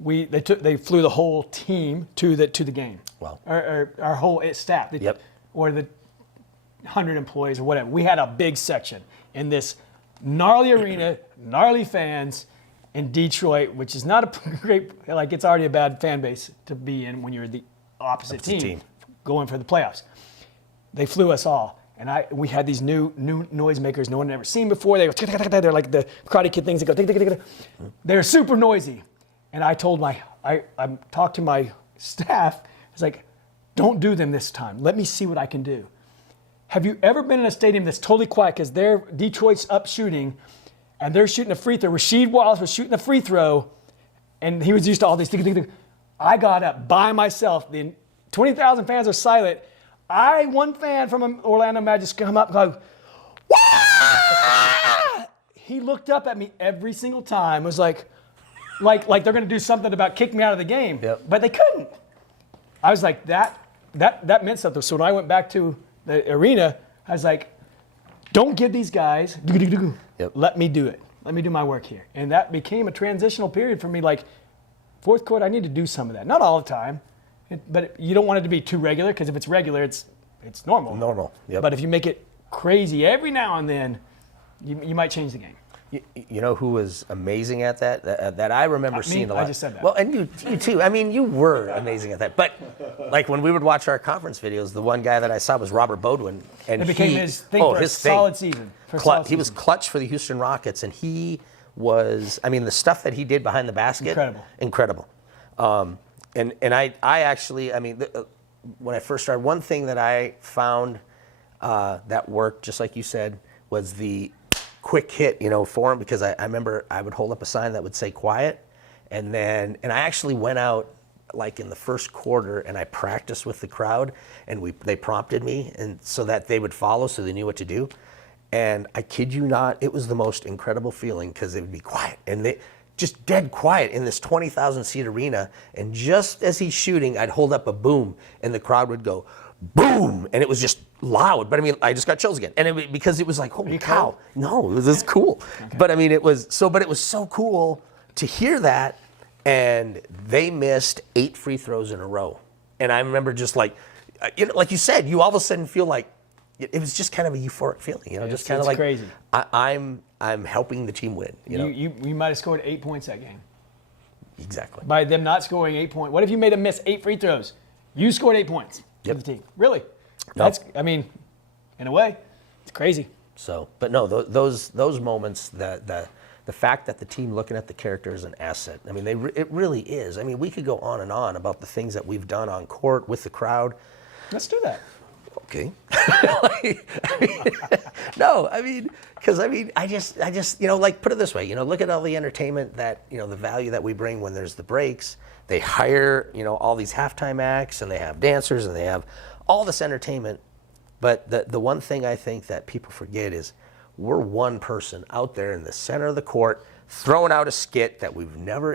They flew the whole team to the game. Wow. Our whole staff. Yep. Or the 100 employees or whatever. We had a big section in this gnarly arena, gnarly fans in Detroit, which is not a great, it's already a bad fan base to be in when you're the opposite team going for the playoffs. They flew us all. And we had these new noisemakers no one had ever seen before. They go, they're like the Karate Kid things that go, they're super noisy. And I talked to my staff. I was like, don't do them this time. Let me see what I can do. Have you ever been in a stadium that's totally quiet because Detroit's up shooting and they're shooting a free throw? Rasheed Wallace was shooting a free throw and he was used to all these. I got up by myself. The 20,000 fans are silent. One fan from Orlando Magic come up and go, "Wah!" He looked up at me every single time. Was like they're going to do something about kick me out of the game. Yep. But they couldn't. I was like, that meant something. So when I went back to the arena, I was like, don't give these guys, Yep. let me do it. Let me do my work here. And that became a transitional period for me. Like, fourth quarter, I need to do some of that. Not all the time, but you don't want it to be too regular, because if it's regular, it's normal. Normal, yep. But if you make it crazy every now and then, you might change the game. You know who was amazing at that I remember seeing a lot. I just said that. Well, and you too. I mean, you were amazing at that. But like when we would watch our conference videos, the one guy that I saw was Robert Bodwin, and It became his thing for a solid season. He was clutch for the Houston Rockets, and he was. I mean, the stuff that he did behind the basket, incredible. And I actually, I mean, when I first started, one thing that I found that worked, just like you said, was the quick hit, for him, because I remember I would hold up a sign that would say quiet, and I actually went out like in the first quarter and I practiced with the crowd, and they prompted me, and so that they would follow, so they knew what to do. And I kid you not, it was the most incredible feeling because it would be quiet and they just dead quiet in this 20,000 seat arena. And just as he's shooting, I'd hold up a boom and the crowd would go boom. And it was just loud. But I mean, I just got chills again. And because it was like, holy cow. No, this is cool. Okay. But I mean, it was so cool to hear that. And they missed 8 free throws in a row. And I remember just like you said, you all of a sudden feel like, it was just kind of a euphoric feeling, just kind of like crazy. I'm helping the team win. You might have scored 8 points that game. Exactly. By them not scoring 8 points. What if you made them miss 8 free throws? You scored 8 points for the team. Really? That's, I mean, in a way, it's crazy. So, but no, those moments, the fact that the team looking at the character is an asset. I mean, it really is. I mean, we could go on and on about the things that we've done on court with the crowd. Let's do that. Okay. No, I mean, because I just, like, put it this way, look at all the entertainment that, the value that we bring when there's the breaks. They hire, all these halftime acts and they have dancers and they have all this entertainment. But the one thing I think that people forget is we're one person out there in the center of the court throwing out a skit that we've never,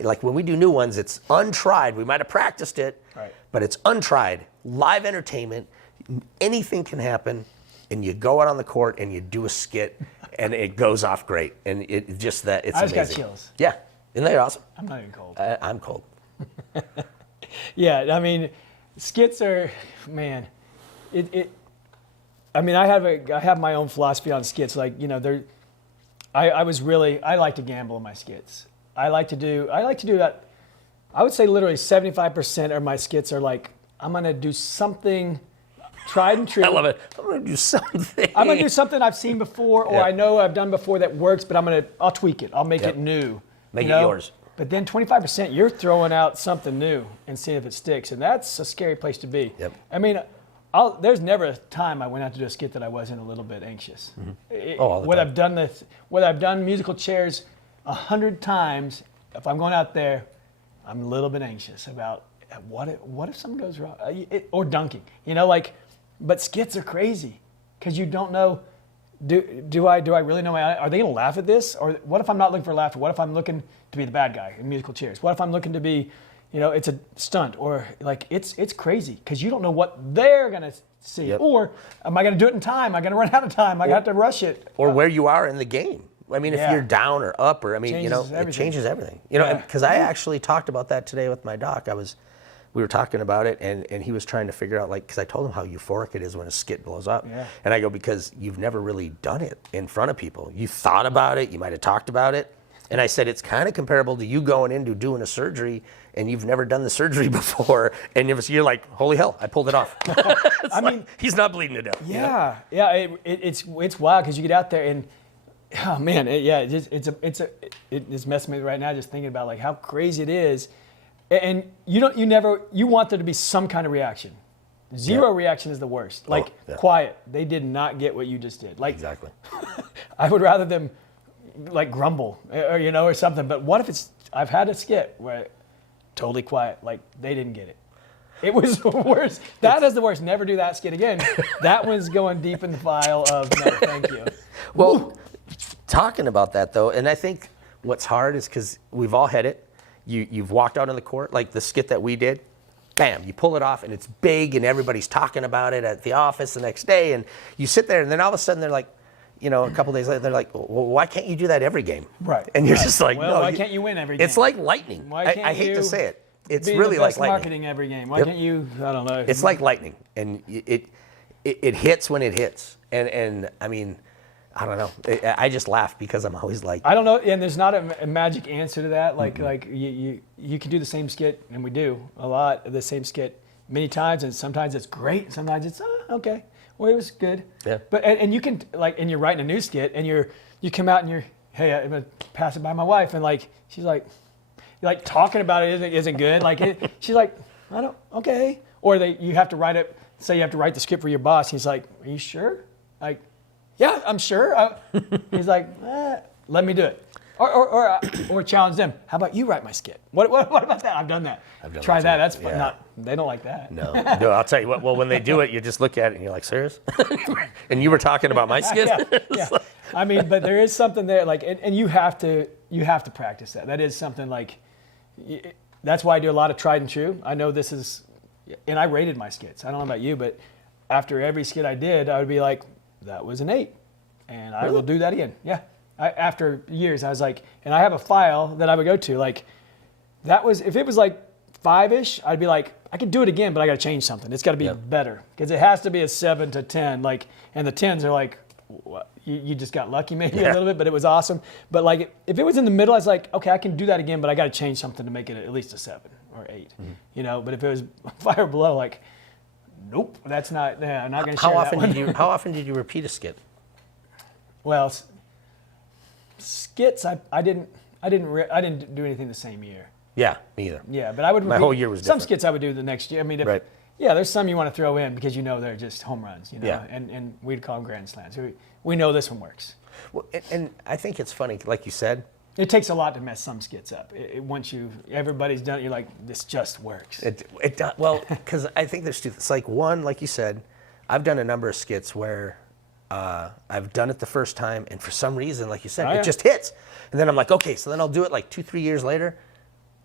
like when we do new ones, it's untried. We might have practiced it, right, but it's untried. Live entertainment, anything can happen, and you go out on the court and you do a skit, and it goes off great. And it's amazing. I just got chills. Yeah, isn't that awesome? I'm not even cold. I'm cold. Yeah, I mean, skits are, man, I have my own philosophy on skits. Like, I like to gamble in my skits. I like to do that. I would say literally 75% of my skits are like, I'm going to do something tried and true. I love it. I'm going to do something. I'm going to do something I've seen before or I know I've done before that works, but I'll tweak it. I'll make it new. Make it yours. But then 25%, you're throwing out something new and seeing if it sticks. And that's a scary place to be. Yep. I mean, there's never a time I went out to do a skit that I wasn't a little bit anxious. Mm-hmm. All the time. Whether I've done musical chairs 100 times, if I'm going out there, I'm a little bit anxious about what if something goes wrong, or dunking, but skits are crazy because you don't know. Do I really know are they going to laugh at this, or what if I'm not looking for laughter? What if I'm looking to be the bad guy in musical chairs? What if I'm looking to be, it's a stunt, or like it's crazy because you don't know what they're going to see, Yep. Or am I going to do it in time? Am I going to run out of time? I got to rush it, or where you are in the game. I mean, if you're down or up, or it changes everything. Because I actually talked about that today with my doc. We were talking about it, and he was trying to figure out, because I told him how euphoric it is when a skit blows up. Yeah. And I go, because you've never really done it in front of people. You thought about it, you might have talked about it. And I said, it's kind of comparable to you going into doing a surgery, and you've never done the surgery before, and you're like, holy hell, I pulled it off. I mean, he's not bleeding to death. Yeah, it's wild because you get out there and, oh man, it's messing me right now just thinking about like how crazy it is, and you want there to be some kind of reaction. Zero reaction is the worst. Quiet. They did not get what you just did. Like exactly. I would rather them like grumble or something. But what if I've had a skit where totally quiet, like they didn't get it. It was the worst. That is the worst. Never do that skit again. That one's going deep in the file of no, thank you. Well. Talking about that though, and I think what's hard is because we've all had it. You've walked out on the court, like the skit that we did, bam, you pull it off and it's big and everybody's talking about it at the office the next day, and you sit there and then all of a sudden they're like, a couple days later they're like, well, why can't you do that every game? Right. And you're just like, well, no. Why can't you win every game? It's like lightning. Why can't I hate to say it. It's be really the best like lightning. marketing every game. Why can't you? I don't know. It's like lightning, and it hits when it hits, and I mean. I don't know. I just laugh because I'm always like. I don't know, and there's not a magic answer to that. Like you can do the same skit, and we do a lot of the same skit many times, and sometimes it's great, sometimes it's okay, well it was good. Yeah. But and you can and you're writing a new skit, and you come out and you're, hey, I'm gonna pass it by my wife, and she's like talking about it isn't good. She's like, I don't okay, or you have to write it. Say you have to write the script for your boss. He's like, are you sure? Yeah, I'm sure. He's like, let me do it. Or challenge them. How about you write my skit? What about that? I've done that. Try that. That's fun. Yeah. They don't like that. No, I'll tell you what. Well, when they do it, you just look at it and you're like, serious? And you were talking about my skit? Yeah. I mean, but there is something there, like, and you have to practice that. That is something like, that's why I do a lot of tried and true. I know this is, and I rated my skits. I don't know about you, but after every skit I did, I would be like, that was an 8, and I will do that again. Yeah. After years, I was like, and I have a file that I would go to, like, that was, if it was like 5-ish, I'd be like, I could do it again, but I got to change something. It's got to be better, because it has to be a 7 to 10, like, and the 10s are like, what? You just got lucky maybe a little bit, but it was awesome. But like, if it was in the middle, I was like, okay, I can do that again, but I got to change something to make it at least a 7 or 8, you know. But if it was 5 or below, like, nope, that's not. Yeah, I'm not going to share that one. How often did you repeat a skit? Well, skits, I didn't do anything the same year. Yeah, me either. Yeah, but I would repeat. My whole year was different. Some skits I would do the next year. I mean, Right. Yeah, there's some you want to throw in because you know they're just home runs, you know, Yeah. and we'd call them grand slams. We know this one works. Well, and I think it's funny, like you said. It takes a lot to mess some skits up. Once everybody's done it, you're like, this just works. Well, because I think there's two. It's like one, like you said, I've done a number of skits where I've done it the first time, and for some reason, like you said, it just hits. And then I'm like, okay, so then I'll do it like 2-3 years later,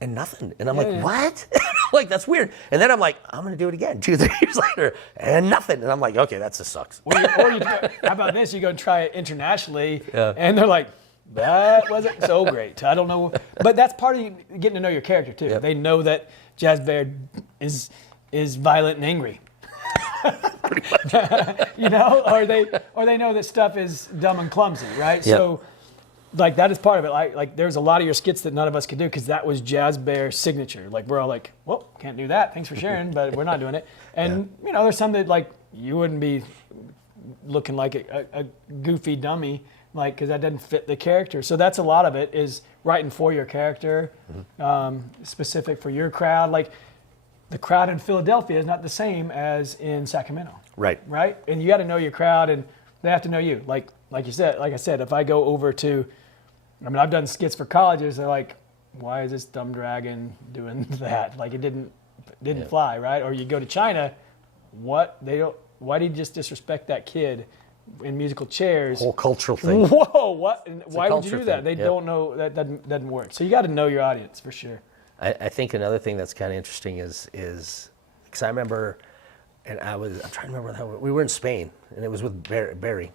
and nothing. And I'm like, what? Like, that's weird. And then I'm like, I'm going to do it again 2-3 years later, and nothing. And I'm like, okay, that just sucks. Or how about this? You go and try it internationally, and they're like, that wasn't so great. I don't know. But that's part of you getting to know your character, too. Yep. They know that Jazz Bear is violent and angry. Pretty much. You know, or they know that stuff is dumb and clumsy, right? Yep. So, like, that is part of it. Like there's a lot of your skits that none of us could do because that was Jazz Bear's signature. Like, we're all like, well, can't do that. Thanks for sharing, but we're not doing it. And, you know, there's some that, like, you wouldn't be looking like a goofy dummy, like, because that doesn't fit the character. So that's a lot of it is writing for your character, specific for your crowd. Like, the crowd in Philadelphia is not the same as in Sacramento. Right. Right? And you got to know your crowd, and they have to know you. Like I said, if I go over to, I mean, I've done skits for colleges. They're like, why is this dumb dragon doing that? Like, it didn't fly, right? Or you go to China, why did you just disrespect that kid in musical chairs? Whole cultural thing. Whoa, what? Why would you culture do that? thing, They don't know, that doesn't work. So you got to know your audience for sure. I think another thing that's kind of interesting is because I remember, and I'm trying to remember how we were in Spain, and it was with Barry,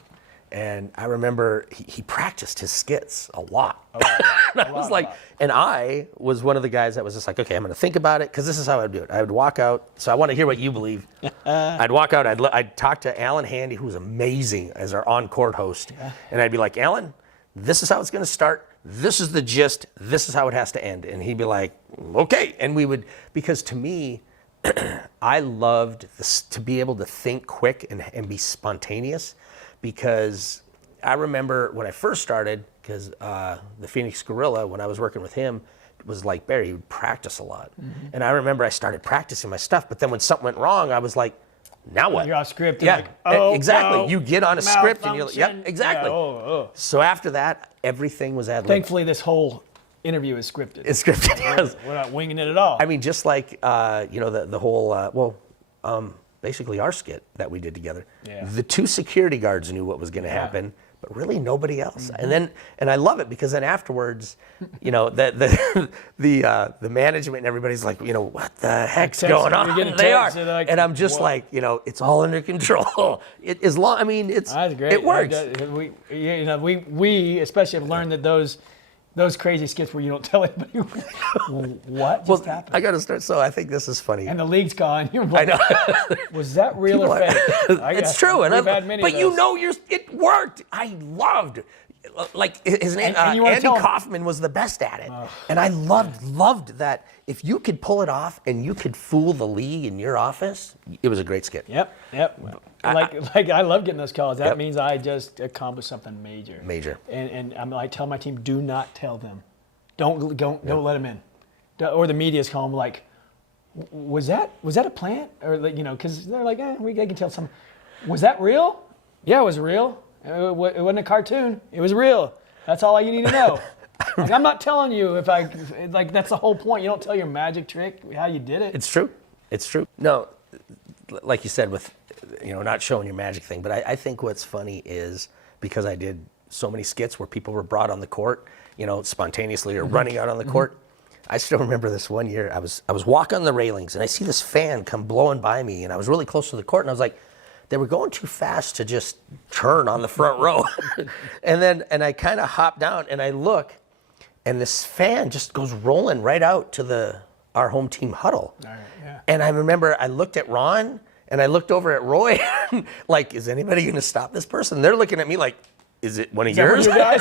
and I remember he practiced his skits a lot. And I was like, and I was one of the guys that was just like, okay, I'm going to think about it, because this is how I would do it. I would walk out, so I want to hear what you believe. I'd walk out, I'd talk to Alan Handy, who was amazing as our on-court host, and I'd be like, Alan, this is how it's going to start. This is the gist. This is how it has to end. And he'd be like, okay. And we would, because to me, I loved this, to be able to think quick and be spontaneous, because I remember when I first started, because the Phoenix Gorilla, when I was working with him, was like Barry, he would practice a lot. And I remember I started practicing my stuff, but then when something went wrong, I was like, now what? You're off script. Yeah, Like, oh, exactly. no, you get on a script and you're like, yep, malfunction. exactly. Yeah, So after that, everything was ad lib. Thankfully, this whole interview is scripted. It's scripted, yes. We're not winging it at all. I mean, just like, you know, the whole, basically our skit that we did together. Yeah. The 2 security guards knew what was going to happen, but really nobody else. And I love it, because then afterwards, you know, the management and everybody's like, you know, what the heck's going on? They are. Like, and I'm just like, you know, it's all under control. That's great. It works. We especially have learned that those crazy skits where you don't tell anybody what just happened. I got to start. So I think this is funny. And the league's gone. You're I like, know. was that real or fake? It's true, We've had many but of you those. know, it worked. I loved, like his name, And you wanna Andy tell him- Kaufman was the best at it, and I loved that. If you could pull it off and you could fool the league in your office, it was a great skit. Yep. Like I love getting those calls. That Yep. means I just accomplished something major. And I tell my team, do not tell them. Don't let them in. Or the media's calling like, was that a plant? Or like, you know, because they're like, we can tell some. Was that real? Yeah, it was real. It wasn't a cartoon. It was real. That's all you need to know. Like, I'm not telling you like that's the whole point. You don't tell your magic trick how you did it. It's true. It's true. No, like you said, with not showing your magic thing, but I think what's funny is because I did so many skits where people were brought on the court, spontaneously or running out on the court. I still remember this one year. I was walking on the railings and I see this fan come blowing by me, and I was really close to the court, and I was like, they were going too fast to just turn on the front row. and I kind of hop down and I look, and this fan just goes rolling right out to our home team huddle. All right, yeah. And I remember I looked at Ron and I looked over at Roy, like, is anybody going to stop this person? They're looking at me like, is it one of yours? Guys?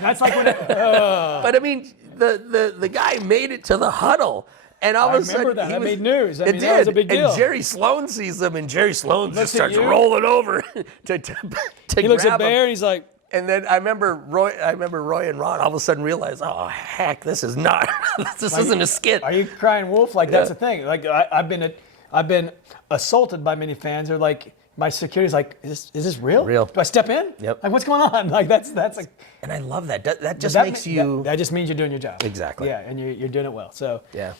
That's like when But I mean, the guy made it to the huddle. And all of a sudden, that made news. It did. That was a big deal. And Jerry Sloan sees them, and Jerry Sloan just starts rolling over to He looks grab at Bear, him. and he's like. And then I remember Roy and Ron all of a sudden realized, oh heck, this is not. This isn't a skit. Are you crying wolf? Like that's the thing. Like I've been assaulted by many fans. They're like, my security's like, is this real? Real. Do I step in? Yep. Like what's going on? Like that's like. And I love that. That just makes you. That just means you're doing your job. Exactly. Yeah, and you're doing it well. So. Yeah.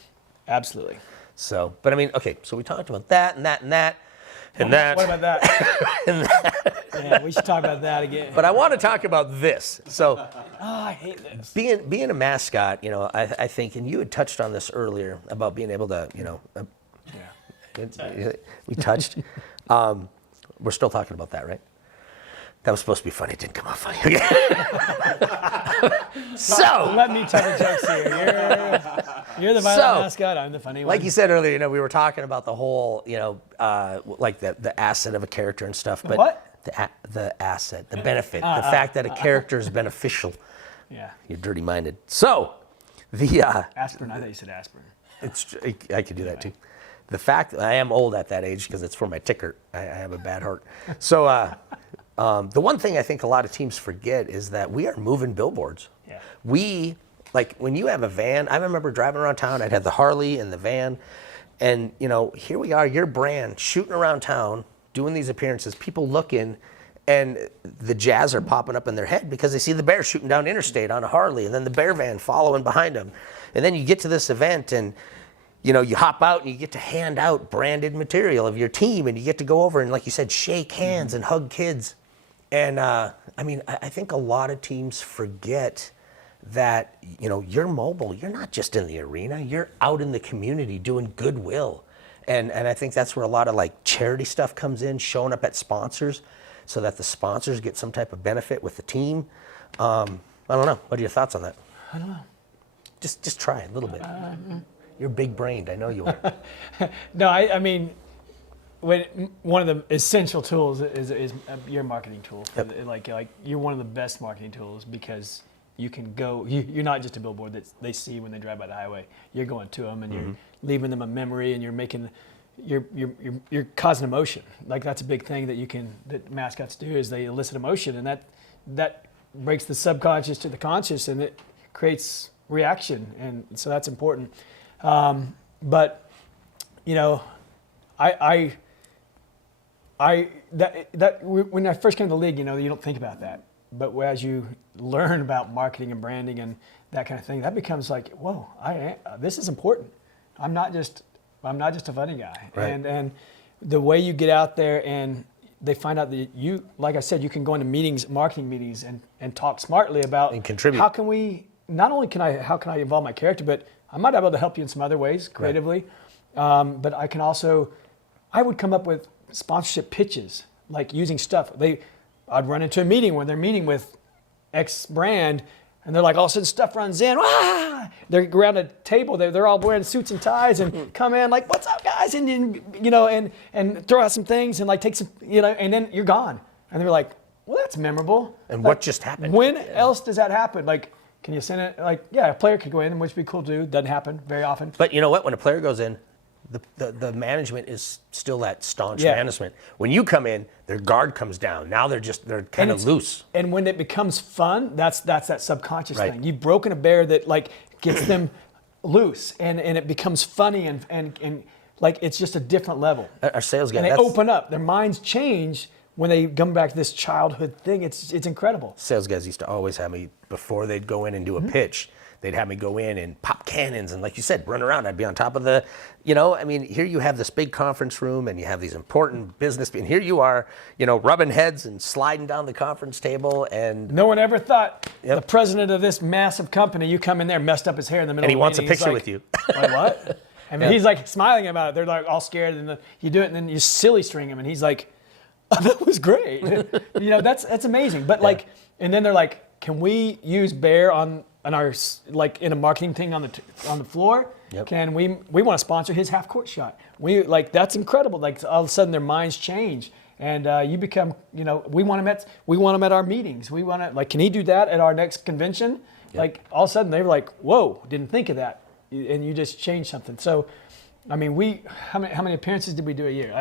Absolutely. So, but I mean, okay. So we talked about that and that and that. And that. What about that? And that. Yeah, we should talk about that again. But I want to talk about this. So, I hate this. being a mascot, I think, and you had touched on this earlier about being able to, we touched. We're still talking about that, right? That was supposed to be funny. It didn't come out funny. Okay. So let me tell the jokes here. You're the violent mascot. I'm the funny one. Like you said earlier, we were talking about the whole, like the asset of a character and stuff. But what? The asset, the benefit, the fact that a character is beneficial. Yeah. You're dirty-minded. So the aspirin. I thought you said aspirin. I could do that too. The fact that I am old at that age because it's for my ticker. I have a bad heart. So the one thing I think a lot of teams forget is that we are moving billboards. Yeah. We, like when you have a van, I remember driving around town, I'd have the Harley and the van, and here we are, your brand, shooting around town, doing these appearances, people looking, and the Jazz are popping up in their head because they see the Bear shooting down interstate on a Harley, and then the Bear van following behind them. And then you get to this event, and you hop out and you get to hand out branded material of your team, and you get to go over and, like you said, shake hands and hug kids. And I think a lot of teams forget that, you're mobile. You're not just in the arena. You're out in the community doing goodwill. And I think that's where a lot of like charity stuff comes in, showing up at sponsors so that the sponsors get some type of benefit with the team. I don't know. What are your thoughts on that? I don't know. Just try a little bit. You're big-brained. I know you are. No, I mean, one of the essential tools is your marketing tool. Yep. Like you're one of the best marketing tools because you can go. You're not just a billboard that they see when they drive by the highway. You're going to them and you're leaving them a memory, and you're causing emotion. Like that's a big thing that mascots do is they elicit emotion, and that breaks the subconscious to the conscious, and it creates reaction, and so that's important. But when I first came to the league, you don't think about that. But as you learn about marketing and branding and that kind of thing, that becomes like, whoa, this is important. I'm not just a funny guy. Right. And the way you get out there and they find out that you, like I said, you can go into meetings, marketing meetings, and talk smartly about and contribute. How can we? Not only how can I involve my character, but I might be able to help you in some other ways creatively. Right. But I can also, I would come up with sponsorship pitches, like using stuff. I'd run into a meeting where they're meeting with X brand, and they're like, all of a sudden stuff runs in. Wah! They're around a table. They're all wearing suits and ties and come in like, what's up, guys? And throw out some things and like take some, and then you're gone. And they're like, well, that's memorable. And what just happened? When else does that happen? Like, can you send it? Like, yeah, a player could go in, which would be cool to do. Doesn't happen very often. But you know what? When a player goes in, the management is still that staunch management. When you come in, their guard comes down. Now they're kind of loose. And when it becomes fun, that's that subconscious thing. You've broken a bear that like gets them loose, and it becomes funny and like it's just a different level. Our sales guy. And they open up. Their minds change when they come back to this childhood thing, it's incredible. Sales guys used to always have me, before they'd go in and do a pitch, they'd have me go in and pop cannons and, like you said, run around. I'd be on top of the, I mean, here you have this big conference room and you have these important business, and here you are, rubbing heads and sliding down the conference table. And no one ever thought the president of this massive company, you come in there, messed up his hair in the middle and he of the wants a meeting, picture with you. Like, what? I mean, he's like smiling about it. They're like all scared, and you do it, and then you silly string him, and he's like, oh, that was great. That's amazing. But and then they're like, can we use Bear on our, like, in a marketing thing on the floor? Yep. Can we want to sponsor his half court shot? That's incredible. Like, all of a sudden their minds change, and you become, we want him at our meetings. We want to, like, can he do that at our next convention? Yep. Like, all of a sudden they were like, whoa, didn't think of that, and you just changed something. So, I mean, how many appearances did we do a year?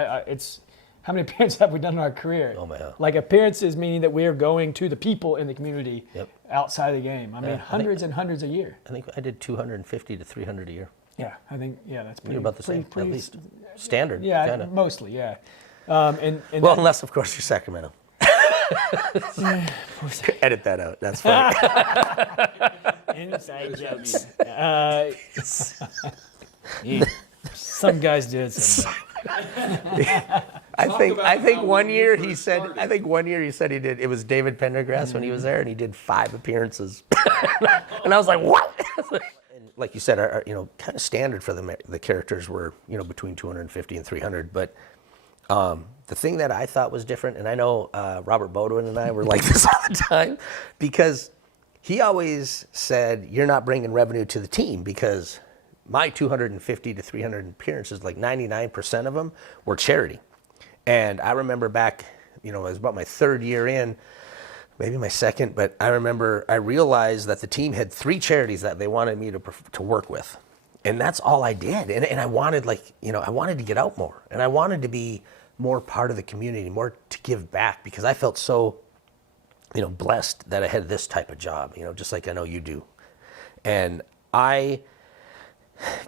How many appearances have we done in our career? Oh, man. Like, appearances meaning that we are going to the people in the community Yep. outside of the game. I mean, hundreds and hundreds a year. I think I did 250 to 300 a year. Yeah, I think, that's pretty. You're about the same, at least. Standard. Yeah, kinda. mostly, yeah. Unless, of course, you're Sacramento. Edit that out. That's funny. Inside jokes. Some guys do it. Some I think one year he said he did. It was David Pendergrass when he was there, and he did 5 appearances, and I was like, what? And like you said, our kind of standard for the characters were between 250 and 300, but. The thing that I thought was different, and I know Robert Bodwin and I were like this all the time, because he always said, you're not bringing revenue to the team, because my 250 to 300 appearances, like 99% of them were charity. And I remember back, it was about my 3rd year in, maybe my 2nd, but I remember I realized that the team had 3 charities that they wanted me to work with. And that's all I did. And I wanted, I wanted to get out more. And I wanted to be more part of the community, more to give back, because I felt so, blessed that I had this type of job, just like I know you do. And I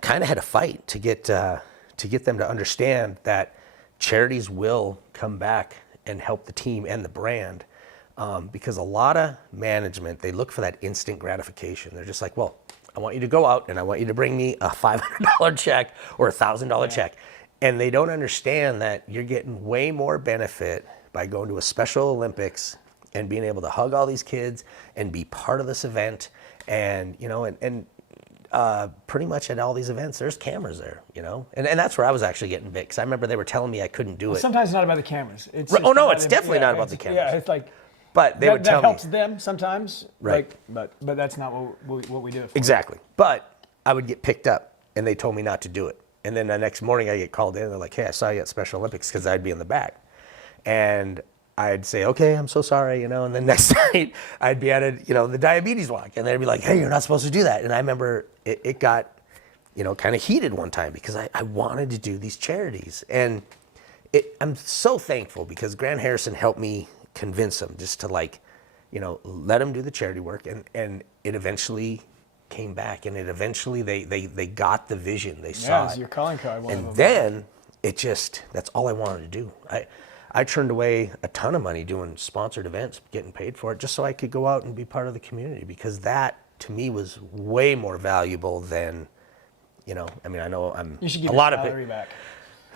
kind of had a fight to get them to understand that charities will come back and help the team and the brand, because a lot of management, they look for that instant gratification. They're just like, well, I want you to go out and I want you to bring me a $500 check or a $1,000 check. And they don't understand that you're getting way more benefit by going to a Special Olympics and being able to hug all these kids and be part of this event. And, pretty much at all these events, there's cameras there, And that's where I was actually getting big, because I remember they were telling me I couldn't do it. Sometimes it's not about the cameras. It's definitely not about the cameras. Yeah, it's like, but they would tell me. That helps them sometimes. Right. But that's not what we do it for. Exactly. But I would get picked up, and they told me not to do it. And then the next morning I get called in, and they're like, hey, I saw you at Special Olympics, because I'd be in the back. And I'd say, okay, I'm so sorry, and then next night I'd be at the diabetes walk, and they'd be like, hey, you're not supposed to do that. And I remember it got, kind of heated one time, because I wanted to do these charities. And I'm so thankful, because Grant Harrison helped me convince them just to let them do the charity work. And it eventually came back, and they got the vision. They saw it. Your calling card. And then that's all I wanted to do. I turned away a ton of money doing sponsored events, getting paid for it, just so I could go out and be part of the community, because that to me was way more valuable than, I know I'm you should give a lot your of salary it. back.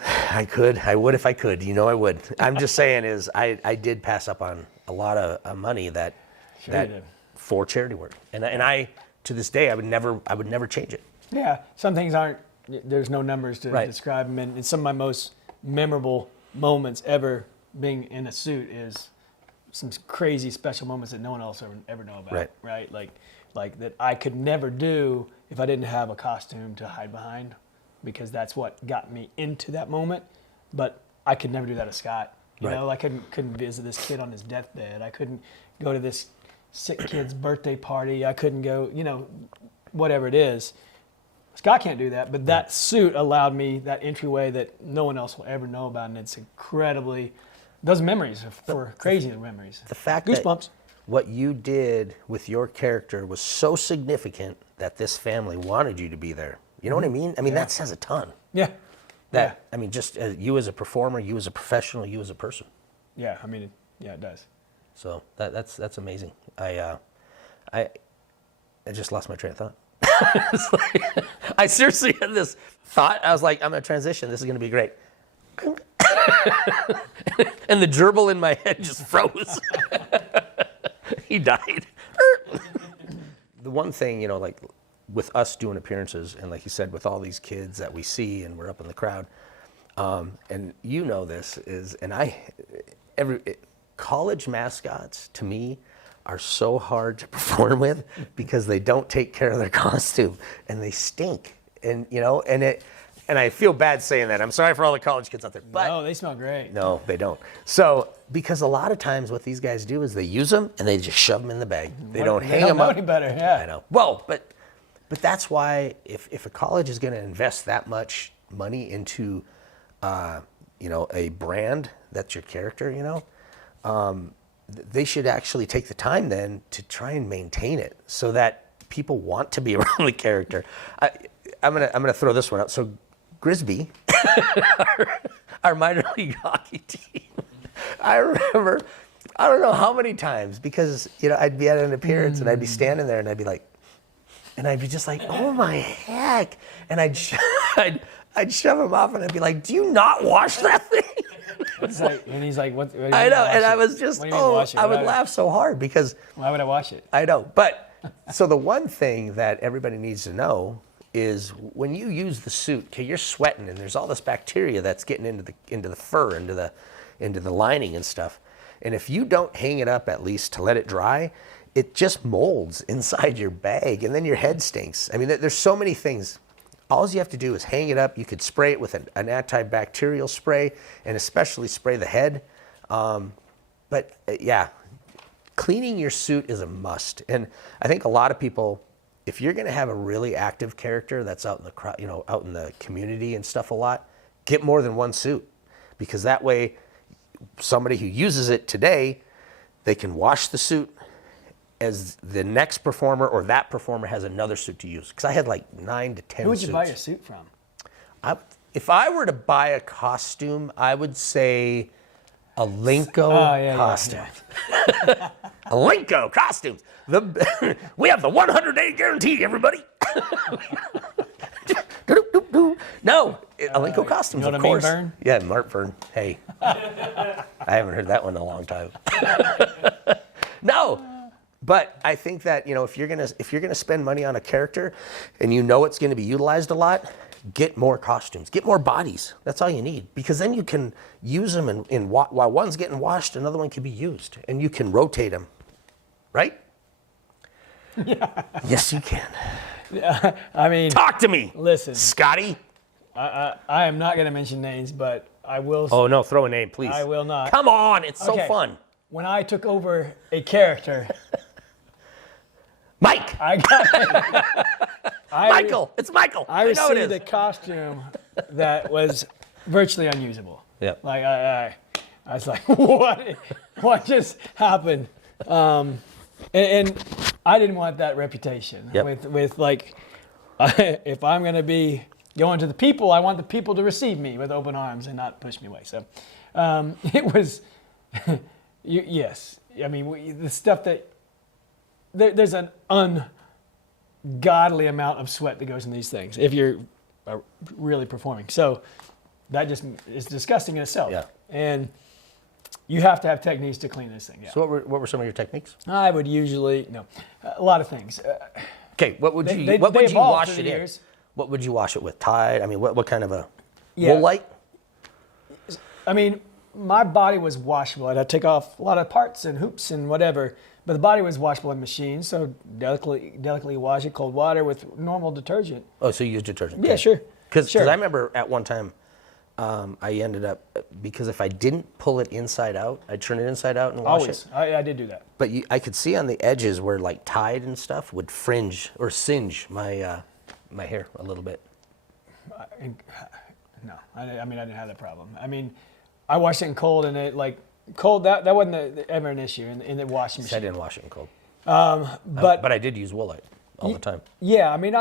I would if I could, I would. I'm just saying is I did pass up on a lot of money that for charity work. And I, to this day, I would never change it. Yeah, some things there's no numbers to describe them. And some of my most memorable moments ever being in a suit is some crazy special moments that no one else ever know about. Right? Like that I could never do if I didn't have a costume to hide behind, because that's what got me into that moment. But I could never do that as Scott. I couldn't visit this kid on his deathbed. I couldn't go to this sick kid's birthday party. I couldn't go, whatever it is. Scott can't do that, but that suit allowed me that entryway that no one else will ever know about, and it's incredibly, those memories are crazy memories. The fact Goosebumps. that what you did with your character was so significant that this family wanted you to be there. You know what I mean? That says a ton. Yeah. Just you as a performer, you as a professional, you as a person. Yeah, I mean, yeah, it does. So that's amazing. I just lost my train of thought. It's like, I seriously had this thought. I was like, I'm going to transition. This is going to be great. And the gerbil in my head just froze. He died. The one thing, like with us doing appearances, and like you said, with all these kids that we see and we're up in the crowd, and this is, college mascots to me are so hard to perform with because they don't take care of their costume and they stink. And and I feel bad saying that. I'm sorry for all the college kids out there. But no, they smell great. No, they don't. So, because a lot of times what these guys do is they use them and they just shove them in the bag. They don't hang them up. Any better, yeah. I know. Well, but that's why if a college is going to invest that much money into, a brand that's your character, they should actually take the time then to try and maintain it so that people want to be around the character. I'm gonna throw this one out. So Grisby, our minor league hockey team, I remember, I don't know how many times, because I'd be at an appearance and I'd be standing there and I'd be like, and I'd be just like, oh my heck, and I'd shove him off and I'd be like, do you not wash that thing? And he's like, what? I know, and I was just, I would laugh so hard because. Why would I wash it? I know, but so the one thing that everybody needs to know is when you use the suit, okay, you're sweating and there's all this bacteria that's getting into the fur, into the lining and stuff. And if you don't hang it up at least to let it dry, it just molds inside your bag and then your head stinks. I mean, there's so many things. All you have to do is hang it up. You could spray it with an antibacterial spray and especially spray the head. Yeah, cleaning your suit is a must. And I think a lot of people, if you're going to have a really active character that's out in the crowd, out in the community and stuff a lot, get more than one suit, because that way somebody who uses it today, they can wash the suit as the next performer or that performer has another suit to use. Because I had like 9 to 10 suits. Who would you buy your suit from? If I were to buy a costume, I would say a Linko costume. Yeah. A Linko costumes. We have the 100-day guarantee, everybody. No, a Linko costumes, of course. Vern? Yeah, Mark Vern. Hey, I haven't heard that one in a long time. No, but I think that if you're gonna spend money on a character, and it's going to be utilized a lot, get more costumes, get more bodies. That's all you need, because then you can use them while one's getting washed, another one can be used, and you can rotate them, right? Yeah. Yes, you can. Yeah, I mean, talk to me. Listen, Scotty. I am not going to mention names, but I will. Oh no, throw a name, please. I will not. Come on, it's so fun. When I took over a character, Mike. I got Michael. It's Michael. I received a costume that was virtually unusable. Yeah. Like I was like, what just happened? And I didn't want that reputation. Yep. With like, if I'm going to be going to the people, I want the people to receive me with open arms and not push me away. So it was, yes. I mean, the stuff that, there's an ungodly amount of sweat that goes in these things if you're really performing. So that just is disgusting in itself. Yeah. And you have to have techniques to clean this thing. Yeah. So what were some of your techniques? I would usually, a lot of things. Okay, what would you wash it in? What would you wash it with? Tide? I mean, what kind of a wool light? I mean, my body was washable. I'd take off a lot of parts and hoops and whatever, but the body was washable in machines, so delicately wash it, cold water with normal detergent. Oh, so you use detergent? Yeah, sure. Because I remember at one time, I ended up, because if I didn't pull it inside out, I'd turn it inside out and wash it. I did do that. But I could see on the edges where like Tide and stuff would fringe or singe my my hair a little bit. No, I didn't have that problem. I mean, I washed it in cold, and it cold. That wasn't ever an issue in the washing machine. I didn't wash it in cold. But I did use Woolite all the time. Yeah, I mean,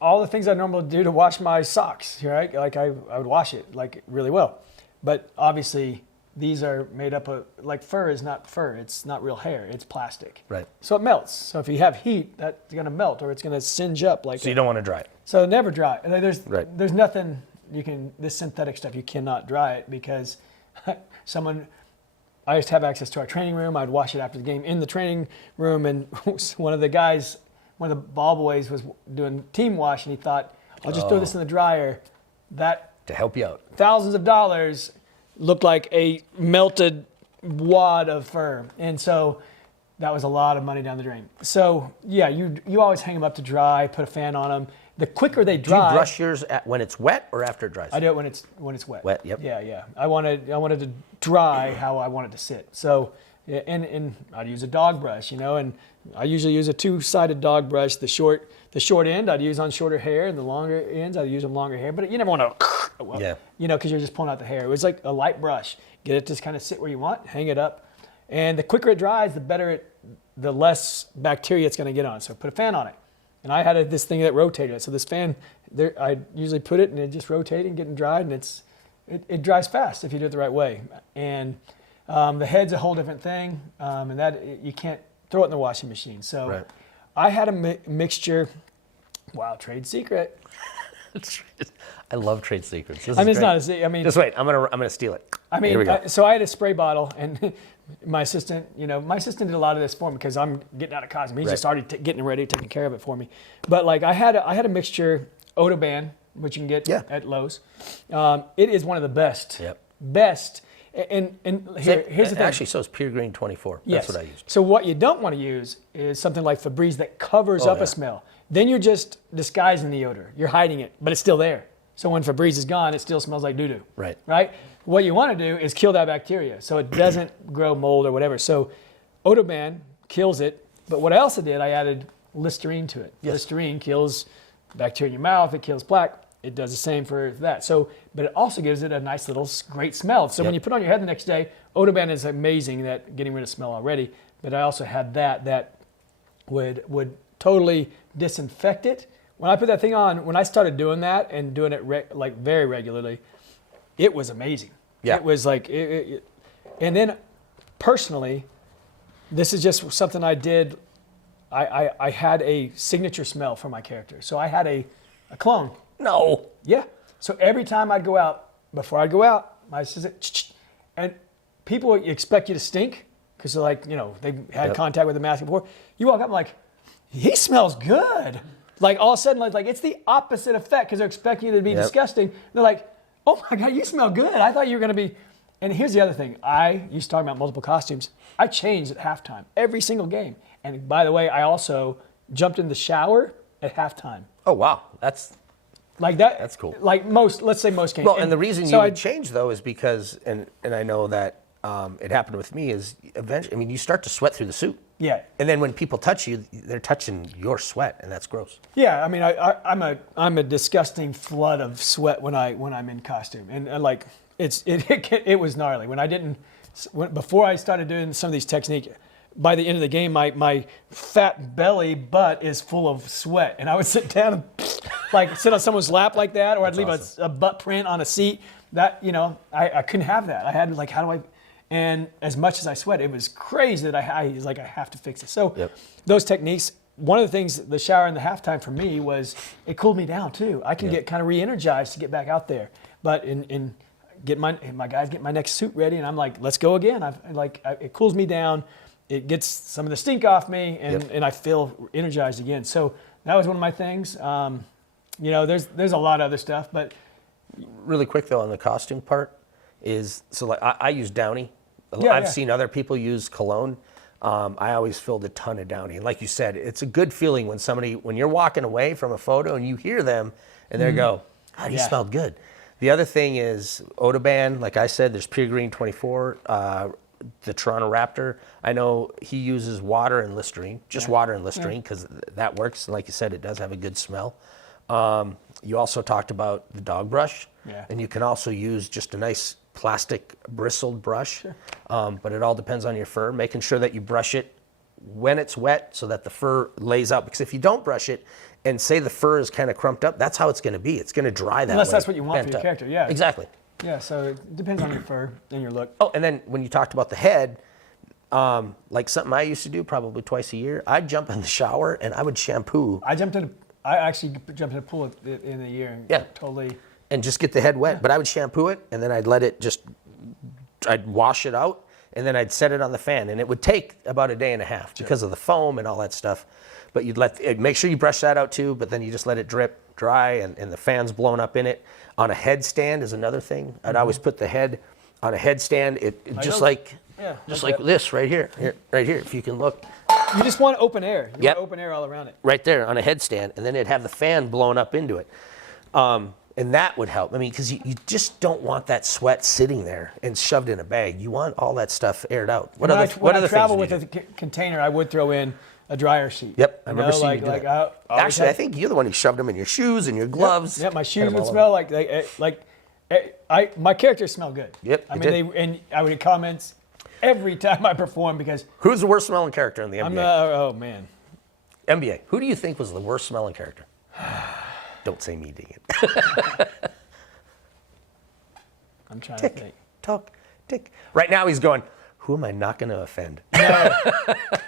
all the things I normally do to wash my socks, right? Like I would wash it like really well, but obviously these are made up of, like fur is not fur. It's not real hair. It's plastic. Right. So it melts. So if you have heat, that's going to melt or it's going to singe up. So you don't want to dry it. So never dry it. And Right. there's nothing this synthetic stuff, you cannot dry it because I used to have access to our training room. I'd wash it after the game in the training room. And one of the ball boys was doing team wash and he thought, I'll just throw this in the dryer. To help you out. Thousands of dollars looked like a melted wad of fur. And so that was a lot of money down the drain. So yeah, you always hang them up to dry, put a fan on them. The quicker they dry. Do you brush yours when it's wet or after it dries? I do it when it's wet. Wet, yep. Yeah. I wanted to dry how I want it to sit. So and I'd use a dog brush, and I usually use a two-sided dog brush. The short end I'd use on shorter hair, and the longer ends I'd use on longer hair. But you never want to, because you're just pulling out the hair. It was like a light brush. Get it to kind of sit where you want, hang it up, and the quicker it dries, the less bacteria it's going to get on. So put a fan on it. And I had this thing that rotated it. So this fan, I usually put it and it just rotated and getting dried, and it dries fast if you do it the right way. And the head's a whole different thing, and that you can't throw it in the washing machine. So right. I had a mixture. Wow, trade secret. I love trade secrets. It's not a secret. Just wait. I'm gonna steal it. Here we go. So I had a spray bottle, and my assistant did a lot of this for me because I'm getting out of costume. He's just already getting ready, taking care of it for me. But like I had a mixture, Odoban, which you can get at Lowe's. It is one of the best. Yep. Best. And here's the thing. Actually, so it's Pure Green 24. Yes. That's what I used. So what you don't want to use is something like Febreze that covers up a smell. Then you're just disguising the odor. You're hiding it, but it's still there. So when Febreze is gone, it still smells like doo-doo. Right. Right? What you want to do is kill that bacteria so it doesn't grow mold or whatever. So Odoban kills it, but what I also did, I added Listerine to it. Yes. Listerine kills bacteria in your mouth, it kills plaque. It does the same for that. So, but it also gives it a nice little great smell. So when you put it on your head the next day, Odoban is amazing at getting rid of smell already. But I also had that would totally disinfect it. When I put that thing on, when I started doing that and doing it very regularly, it was amazing. Yeah. It was like, and then personally, this is just something I did. I had a signature smell for my character. So I had a clone. No. Yeah. So every time I'd go out, before I'd go out, my assistant, and people expect you to stink because they're like, they've had contact with the mask before. You walk up and like, he smells good. Like all of a sudden, like it's the opposite effect because they're expecting you to be disgusting. They're like, oh my God, you smell good. I thought you were going to be. And here's the other thing. I used to talk about multiple costumes. I changed at halftime every single game. And by the way, I also jumped in the shower at halftime. Oh, wow. That's cool. Like let's say most games. Well, and the reason you would change though is because, and I know that it happened with me, is eventually, you start to sweat through the suit. Yeah. And then when people touch you, they're touching your sweat, and that's gross. Yeah, I'm a disgusting flood of sweat when I'm in costume, and like it was gnarly before I started doing some of these techniques. By the end of the game, my fat belly butt is full of sweat, and I would sit down and like sit on someone's lap like that, or I'd leave a butt print on a seat. That I couldn't have that. I had how do I? And as much as I sweat, it was crazy that I have to fix it. So those techniques. One of the things, the shower and the halftime for me was it cooled me down too. I can get kind of re-energized to get back out there, but get my guys get my next suit ready, and I'm like, let's go again. It cools me down. It gets some of the stink off me, and I feel energized again. So that was one of my things. There's a lot of other stuff, but really quick though on the costume part is I use Downy. I've seen other people use cologne. I always filled a ton of Downy. And like you said, it's a good feeling when you're walking away from a photo and you hear them and they go, "Oh, you smelled good." The other thing is Odoban. Like I said, there's Pure Green 24. The Toronto Raptor, I know he uses water and Listerine, water and Listerine, because that works. And like you said, it does have a good smell. You also talked about the dog brush, and you can also use just a nice plastic bristled brush, but it all depends on your fur, making sure that you brush it when it's wet so that the fur lays out, because if you don't brush it and say the fur is kind of crumped up, that's how it's going to be. It's going to dry that unless way. that's what you want for your character. Yeah, exactly. Yeah, so it depends on your fur and your look. Oh, and then when you talked about the head, like something I used to do probably twice a year, I'd jump in the shower and I would shampoo. I actually jumped in a pool in the year and Yeah. totally. And just get the head wet. But I would shampoo it and then I'd let it I'd wash it out and then I'd set it on the fan. And it would take about a day and a half because of the foam and all that stuff. But you'd make sure you brush that out too, but then you just let it drip dry and the fan's blown up in it. On a headstand is another thing. I'd always put the head on a headstand, like this right here, right here, if you can look. You just want open air. You Yep. want open air all around it. Right there on a headstand, and then it'd have the fan blown up into it. And that would help. I mean, because you just don't want that sweat sitting there and shoved in a bag. You want all that stuff aired out. What other When I travel things with a container, I would throw in a dryer sheet. Yep, I remember seeing you do like that. Actually, I think you're the one who shoved them in your shoes and your gloves. Yeah, my shoes would smell my characters smell good. Yep, I they mean, and I would get comments every time I perform because Who's the worst smelling character in the NBA? oh man. NBA. Who do you think was the worst smelling character? Don't say me, dang it. I'm trying to think. Tick. Right now he's going, who am I not going to offend? No.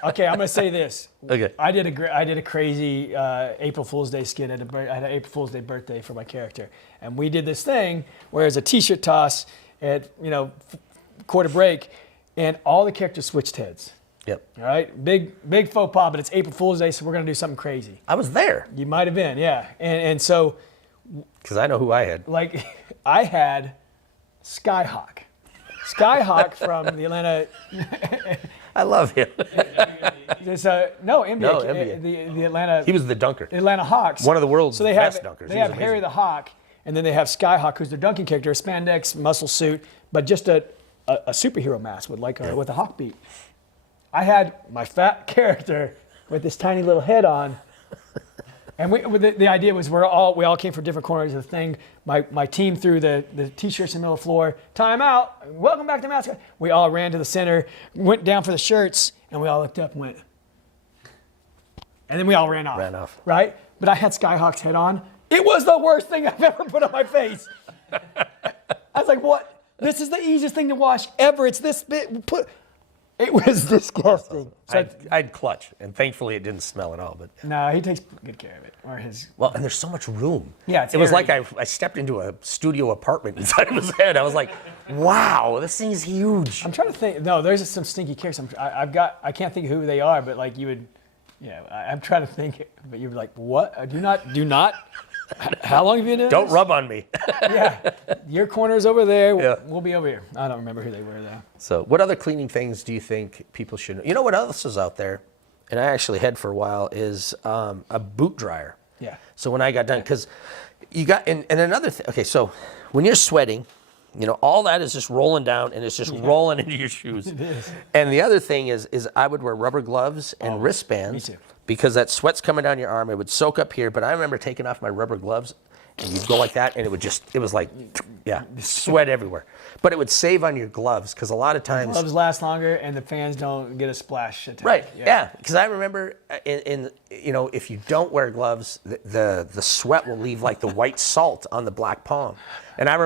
Okay, I'm going to say this. Okay. I did a crazy April Fool's Day skit. I had an April Fool's Day birthday for my character. And we did this thing where it's a t-shirt toss at, quarter break, and all the characters switched heads. Yep. All right? Big faux pas, but it's April Fool's Day, so we're going to do something crazy. I was there. You might have been, yeah. And so, Because I know who I had. like, I had Skyhawk. Skyhawk from the Atlanta. I love him. There's NBA. No, NBA. The Atlanta. He was the dunker. Atlanta Hawks. One of the world's so they best have, dunkers. They He was have Harry amazing. the Hawk, and then they have Skyhawk, who's their dunking character, a spandex muscle suit, but just a superhero mask with with a hawk beat. I had my fat character with this tiny little head on. And the idea was we all came from different corners of the thing. My team threw the t-shirts in the middle of the floor. Time out. Welcome back to Mascot. We all ran to the center, went down for the shirts, and we all looked up and went. And then we all ran off. Right? But I had Skyhawk's head on. It was the worst thing I've ever put on my face. I was like, what? This is the easiest thing to wash ever. It's this bit. It was disgusting. So I'd clutch, and thankfully it didn't smell at all. But no, he takes good care of it. Or his. well, and there's so much room. Yeah, it's it was airy. like I stepped into a studio apartment inside of his head. I was like, wow, this thing's huge. I'm trying to think. No, there's some stinky characters. I can't think of who they are, but like you would. Yeah, I'm trying to think. But you were like, what? Do not. How long have you been doing Don't this? rub on me. Yeah, your corner's over there. Yeah. We'll be over here. I don't remember who they were though. So what other cleaning things do you think people should know? You know what else is out there, and I actually had for a while, is a boot dryer. Yeah. So when I got done, because you got, and another thing, okay, so when you're sweating, all that is just rolling down and it's just rolling into your shoes. It is. And the other thing is I would wear rubber gloves and wristbands. me too. Because that sweat's coming down your arm. It would soak up here, but I remember taking off my rubber gloves and you'd go like that and it was like, sweat everywhere. But it would save on your gloves because a lot of times. Gloves last longer, and the fans don't get a splash attack. Right. Yeah. Because I remember, if you don't wear gloves, the sweat will leave like the white salt on the black palm. And I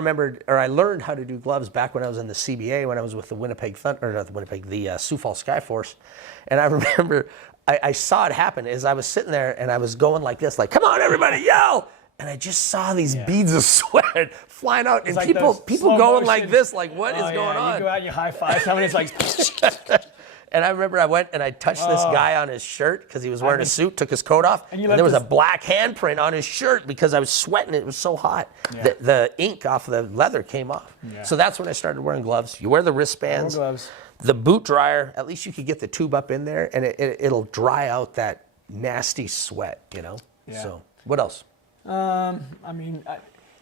learned how to do gloves back when I was in the CBA, when I was with the Winnipeg Thunder, or not the Winnipeg, the Sioux Falls Skyforce. And I remember I saw it happen as I was sitting there, and I was going like this, like, "Come on, everybody, yell!" And I just saw these beads of sweat flying out, and like people those slow going like motion- this, like, "What is going on?" You go out and you high five someone, it's like. And I remember I went and I touched this guy on his shirt because he was wearing a suit, took his coat off, and you there left was a his- black handprint on his shirt because I was sweating. It was so hot. Yeah. The ink off the leather came off. Yeah. So that's when I started wearing gloves. You wear the wristbands. Wear gloves. The boot dryer, at least you could get the tube up in there, and it'll dry out that nasty sweat, Yeah. So what else?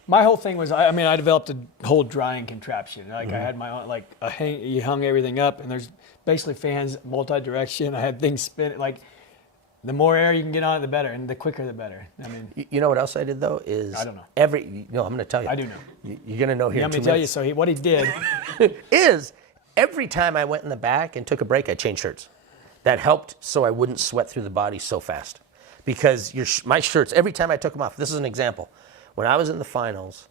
My whole thing was, I developed a whole drying contraption. Like I had my own, you hung everything up, and there's basically fans multi-direction. I had things spin. Like the more air you can get on it, the better, and the quicker, the better. You know what else I did though is I don't know. I'm going to tell you. I do know. You're going to know here. You in want me 2 to tell you? minutes. So what he did. Is every time I went in the back and took a break, I changed shirts. That helped so I wouldn't sweat through the body so fast. Because my shirts, every time I took them off, this is an example. When I was in the finals,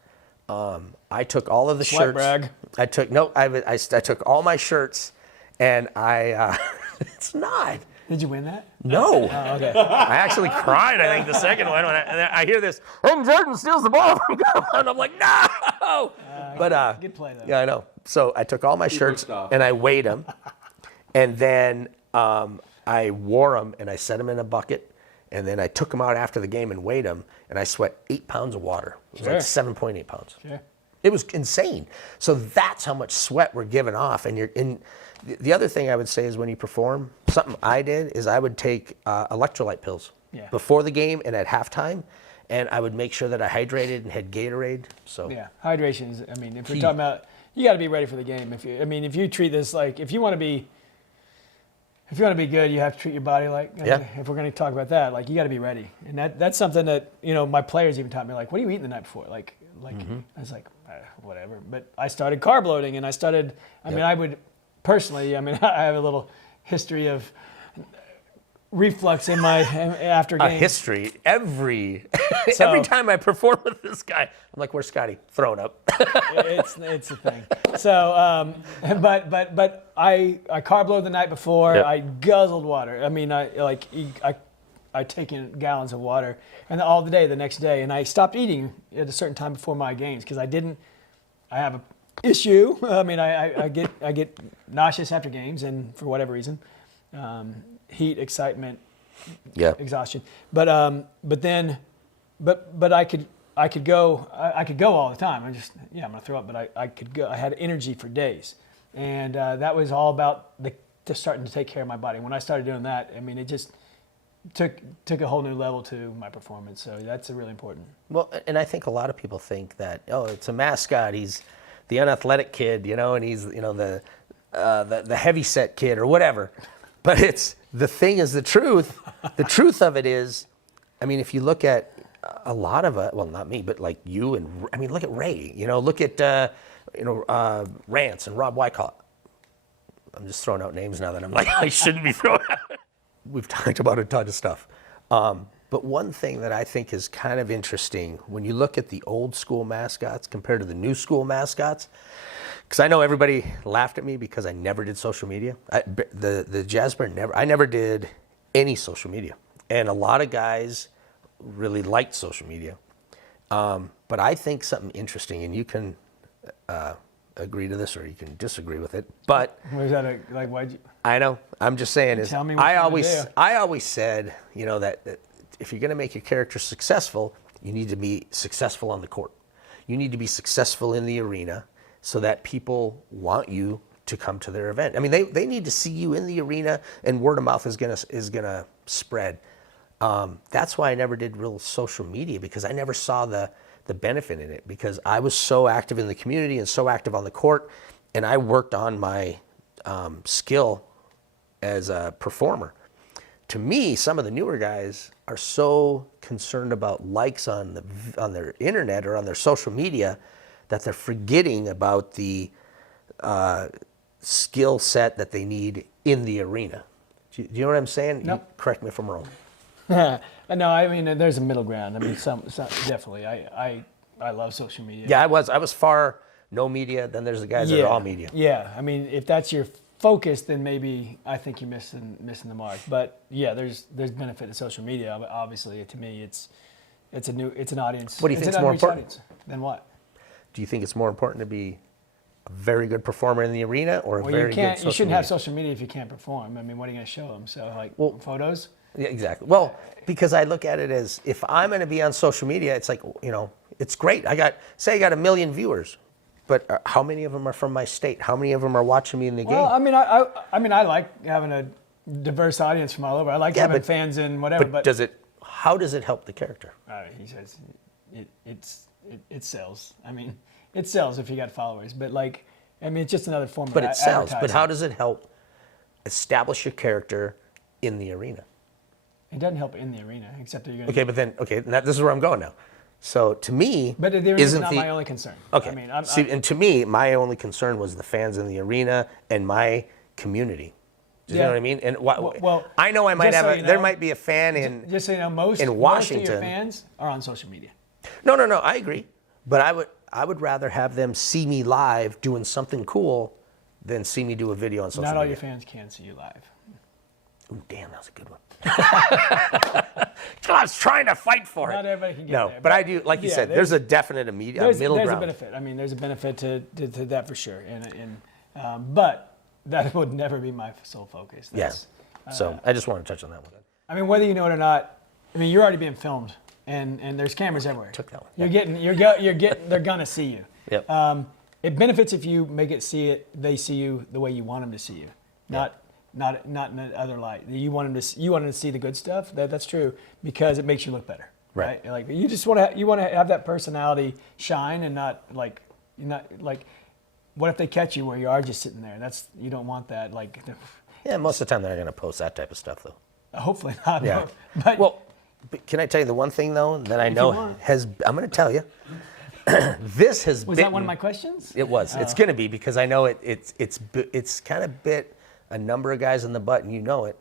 I took all of the Sweat shirts. brag. I took all my shirts, and I. It's not. Did you win that? No. Oh, okay. I actually cried, I think, the second one. And I hear this, and Jordan steals the ball from goal. And I'm like, no! But, good play, though. Yeah, I know. So I took all my shirts, and I weighed them. And then I wore them, and I set them in a bucket. And then I took them out after the game and weighed them. And I sweat 8 pounds of water. It was like 7.8 pounds. Sure. It was insane. So that's how much sweat we're giving off. And you're in. The other thing I would say is when you perform, something I did is I would take electrolyte pills before the game and at halftime, and I would make sure that I hydrated and had Gatorade. So yeah, hydration is. I mean, if we're talking about, you got to be ready for the game. If you treat this like, if you want to be good, you have to treat your body like. If we're going to talk about that, like you got to be ready, and that's something that my players even taught me. Like, what do you eat the night before? Like I was like, whatever. But I started carb loading, and I started. I mean, I would. Personally, I have a little history of reflux in my after games. A history every time I perform with this guy, I'm like, "Where's Scotty?" Throwing up. it's a thing. So, but I carb loaded the night before. Yep. I guzzled water. I mean, I take in gallons of water, and all the day the next day, and I stopped eating at a certain time before my games because I have a issue. I mean, I get nauseous after games, and for whatever reason, heat, excitement, exhaustion. But I could go all the time. I'm gonna throw up, but I could go. I had energy for days, and that was all about just starting to take care of my body. When I started doing that, I mean, it just took a whole new level to my performance. So that's really important. Well, and I think a lot of people think that it's a mascot. He's the unathletic kid, and he's the heavy set kid or whatever. But the thing is the truth. The truth of it is, I mean, if you look at a lot of it, well, not me, but like you and I mean, look at Ray. Look at Rance and Rob Wycott. I'm just throwing out names now that I'm like I shouldn't be throwing out. We've talked about a ton of stuff. But one thing that I think is kind of interesting when you look at the old school mascots compared to the new school mascots, because I know everybody laughed at me because I never did social media. The Jazz Bear I never did any social media. And a lot of guys really liked social media. But I think something interesting, and you can agree to this or you can disagree with it, but Was that why'd you? I know. I'm just saying is Tell me what I you wanna do. always said, that if you're going to make your character successful, you need to be successful on the court. You need to be successful in the arena so that people want you to come to their event. I mean, they need to see you in the arena, and word of mouth is gonna spread. That's why I never did real social media, because I never saw the benefit in it, because I was so active in the community and so active on the court, and I worked on my skill as a performer. To me, some of the newer guys are so concerned about likes on their internet or on their social media that they're forgetting about the skill set that they need in the arena. Do you know what I'm saying? Nope. Correct me if I'm wrong. No, I mean, there's a middle ground. I mean, some definitely. I love social media. Yeah, I was far no media. Then there's the guys that are all media. Yeah, I mean, if that's your focus, then maybe I think you're missing the mark. But yeah, there's benefit to social media. But obviously, to me, it's an audience. What do you think is more important? Than what? Do you think it's more important to be a very good performer in the arena or a very good social media? You shouldn't have social media if you can't perform. I mean, what are you going to show them? So, photos? Yeah, exactly. Well, because I look at it as, if I'm going to be on social media, it's like, it's great. I got 1 million viewers, but how many of them are from my state? How many of them are watching me in the game? Well, I mean, I like having a diverse audience from all over. I like having fans in whatever. But how does it help the character? He says it sells. I mean, it sells if you got followers. But it's just another form of But it sells. advertising. But how does it help establish your character in the arena? It doesn't help in the arena, except that you're going to... this is where I'm going now. So to me, but the arena is not my only concern. Okay. I mean, and to me, my only concern was the fans in the arena and my community. Do you know what I mean? And I know I might have there might be a fan in just so you know, most in of Washington. your fans are on social media. No, I agree. But I would rather have them see me live doing something cool than see me do a video on social media. Not all your fans can see you live. Ooh, damn, that was a good one. I was trying to fight for it. Not everybody can get no, there. but I do, like you said, there's a definite middle There's ground. a benefit. I mean, there's a benefit to that for sure. But that would never be my sole focus. Yes. So I just want to touch on that one. I mean, whether you know it or not, I mean, you're already being filmed, and there's cameras everywhere. Took that one. You're getting. They're gonna see you. Yep. It benefits if you make it they see you the way you want them to see you, not in the other light. You want them to see the good stuff. That's true, because it makes you look better. Right. Like you just want to have that personality shine, and not like what if they catch you where you are just sitting there? You don't want that. Like. Yeah, most of the time they're not going to post that type of stuff, though. Hopefully not. Yeah. But Well, can I tell you the one thing, though, that I know want. I'm going to tell you. This has was bitten, that one of my questions? It was. It's going to be, because I know it's kind of bit a number of guys in the butt, and you know it,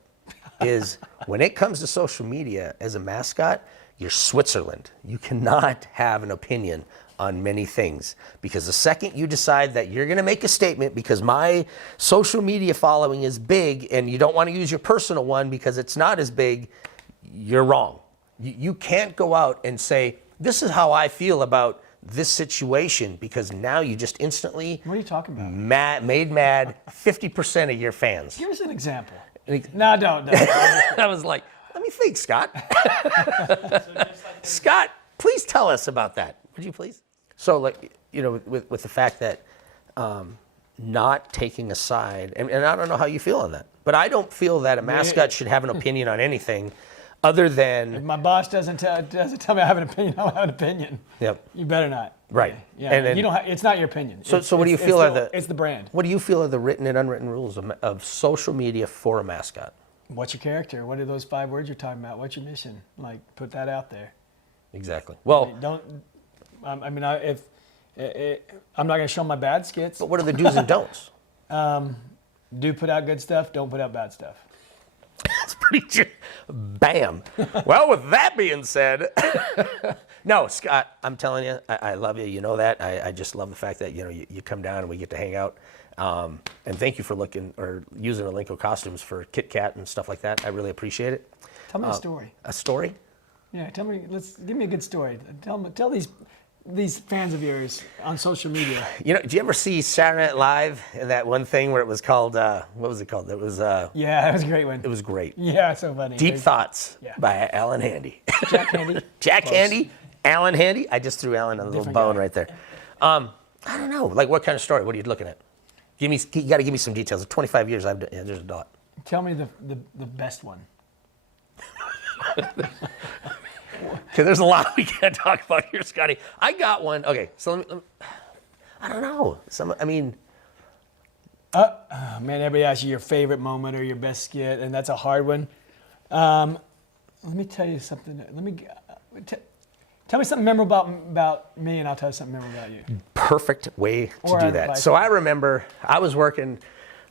is when it comes to social media as a mascot, you're Switzerland. You cannot have an opinion on many things, because the second you decide that you're going to make a statement because my social media following is big and you don't want to use your personal one because it's not as big, you're wrong. You can't go out and say, this is how I feel about this situation, because now you just instantly What are you talking about? made mad 50% of your fans. Give us an example. No, don't. I was like, let me think, Scott. Scott, please tell us about that. Would you please? So, like, you know, with the fact that not taking a side, and I don't know how you feel on that, but I don't feel that a mascot should have an opinion on anything other than. If my boss doesn't tell me I have an opinion, I'll have an opinion. Yep. You better not. Right. Yeah. And then, you don't. It's not your opinion. So what do you feel are It's the brand. What do you feel are the written and unwritten rules of social media for a mascot? What's your character? What are those 5 words you're talking about? What's your mission? Like, put that out there. Exactly. Well, Don't. I'm not going to show my bad skits. but what are the do's and don'ts? Do put out good stuff. Don't put out bad stuff. That's pretty. Bam. Well, with that being said, no, Scott, I'm telling you, I love you. You know that. I just love the fact that you come down and we get to hang out. And thank you for using Elenco costumes for Kit Kat and stuff like that. I really appreciate it. Tell me a story. A story? Yeah, give me a good story. Tell these fans of yours on social media. Do you ever see Saturday Night Live and that one thing where it was called, what was it called? It was, Yeah, that was a great one. it was great. Yeah, so funny. Deep Thoughts Yeah. by Alan Handy. Jack Handy. Jack Close. Handy, Alan Handy. I just threw Alan a little Different bone guy. right there. I don't know. Like, what kind of story? What are you looking at? You got to give me some details. 25 years, I've done. Yeah, there's a lot. Tell me the best one. Okay, there's a lot we can't talk about here, Scotty. I got one. Okay, so let me I don't know. Man, everybody asks you your favorite moment or your best skit, and that's a hard one. Let me tell you something. Tell me something memorable about me, and I'll tell you something memorable about you. Perfect way to Or do I that. like So it. I remember I was working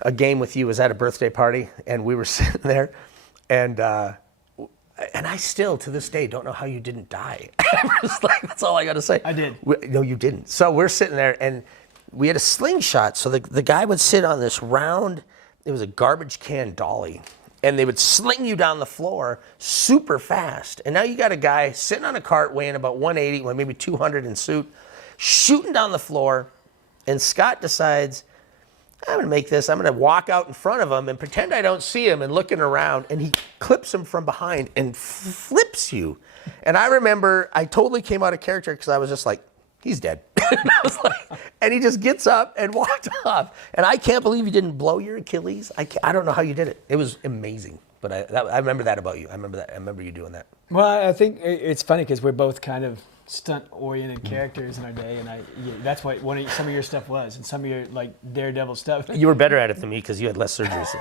a game with you. It was at a birthday party, and we were sitting there, and I still, to this day, don't know how you didn't die. That's all I got to say. I did. No, you didn't. So we're sitting there, and we had a slingshot. So the guy would sit on this round, it was a garbage can dolly, and they would sling you down the floor super fast. And now you got a guy sitting on a cart weighing about 180, maybe 200 in suit, shooting down the floor, and Scott decides, I'm going to make this. I'm going to walk out in front of him and pretend I don't see him and looking around. And he clips him from behind and flips you. And I remember I totally came out of character because I was just like, he's dead. And he just gets up and walked off. And I can't believe you didn't blow your Achilles. I don't know how you did it. It was amazing. But I remember that about you. I remember that. I remember you doing that. Well, I think it's funny because we're both kind of stunt-oriented characters in our day, and that's what some of your stuff was, and some of your like daredevil stuff. You were better at it than me because you had less surgeries.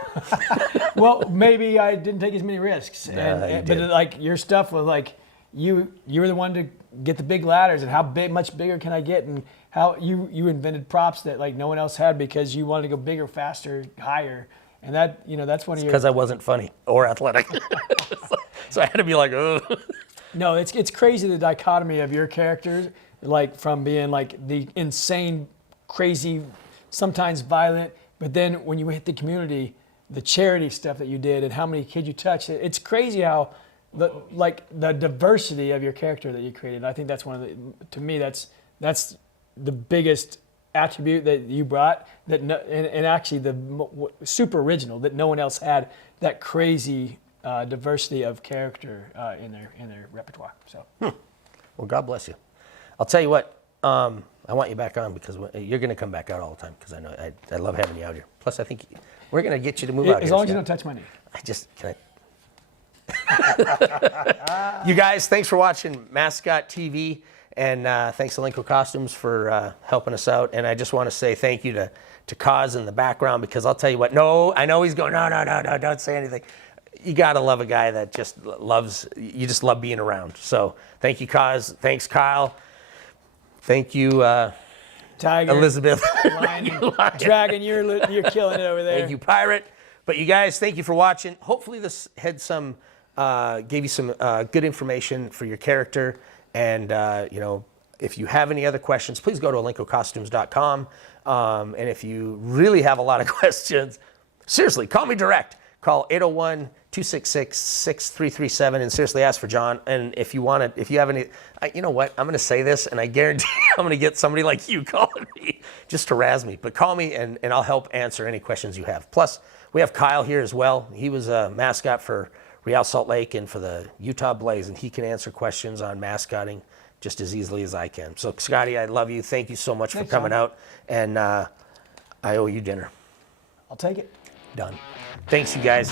Well, maybe I didn't take as many risks, you but did. like your stuff was like you were the one to get the big ladders, and how much bigger can I get, and how you invented props that like no one else had because you wanted to go bigger, faster, higher, and that's one of your. Because I wasn't funny or athletic. So I had to be like, oh. No, it's crazy the dichotomy of your characters like from being like the insane, crazy, sometimes violent, but then when you hit the community, the charity stuff that you did and how many kids you touched, it's crazy how the diversity of your character that you created. I think that's to me, that's the biggest attribute that you brought, that and actually super original, that no one else had, that crazy diversity of character in their repertoire. So, Well, God bless you. I'll tell you what. I want you back on because you're going to come back out all the time because I know I love having you out here. Plus, I think we're going to get you to move out here. As long as you don't touch my knee. You guys, thanks for watching Mascot TV, and thanks to Linko Costumes for helping us out. And I just want to say thank you to Kaz in the background, because I'll tell you what. No, I know he's going. No, don't say anything. You gotta love a guy that just loves. You just love being around. So thank you, Kaz. Thanks, Kyle. Thank you, Tiger, Elizabeth. Lion, Dragon, you're killing it over there. Thank you, Pirate. But you guys, thank you for watching. Hopefully this had gave you some good information for your character. And, if you have any other questions, please go to alinkocostumes.com. And if you really have a lot of questions, seriously, call me direct. Call 801-266-6337 and seriously ask for Jon. And if you have any, you know what? I'm going to say this, and I guarantee I'm going to get somebody like you calling me just to razz me. But call me, and I'll help answer any questions you have. Plus, we have Kyle here as well. He was a mascot for Real Salt Lake and for the Utah Blaze, and he can answer questions on mascotting just as easily as I can. So, Scotty, I love you. Thank you so much for coming out. And I owe you dinner. I'll take it. Done. Thanks, you guys.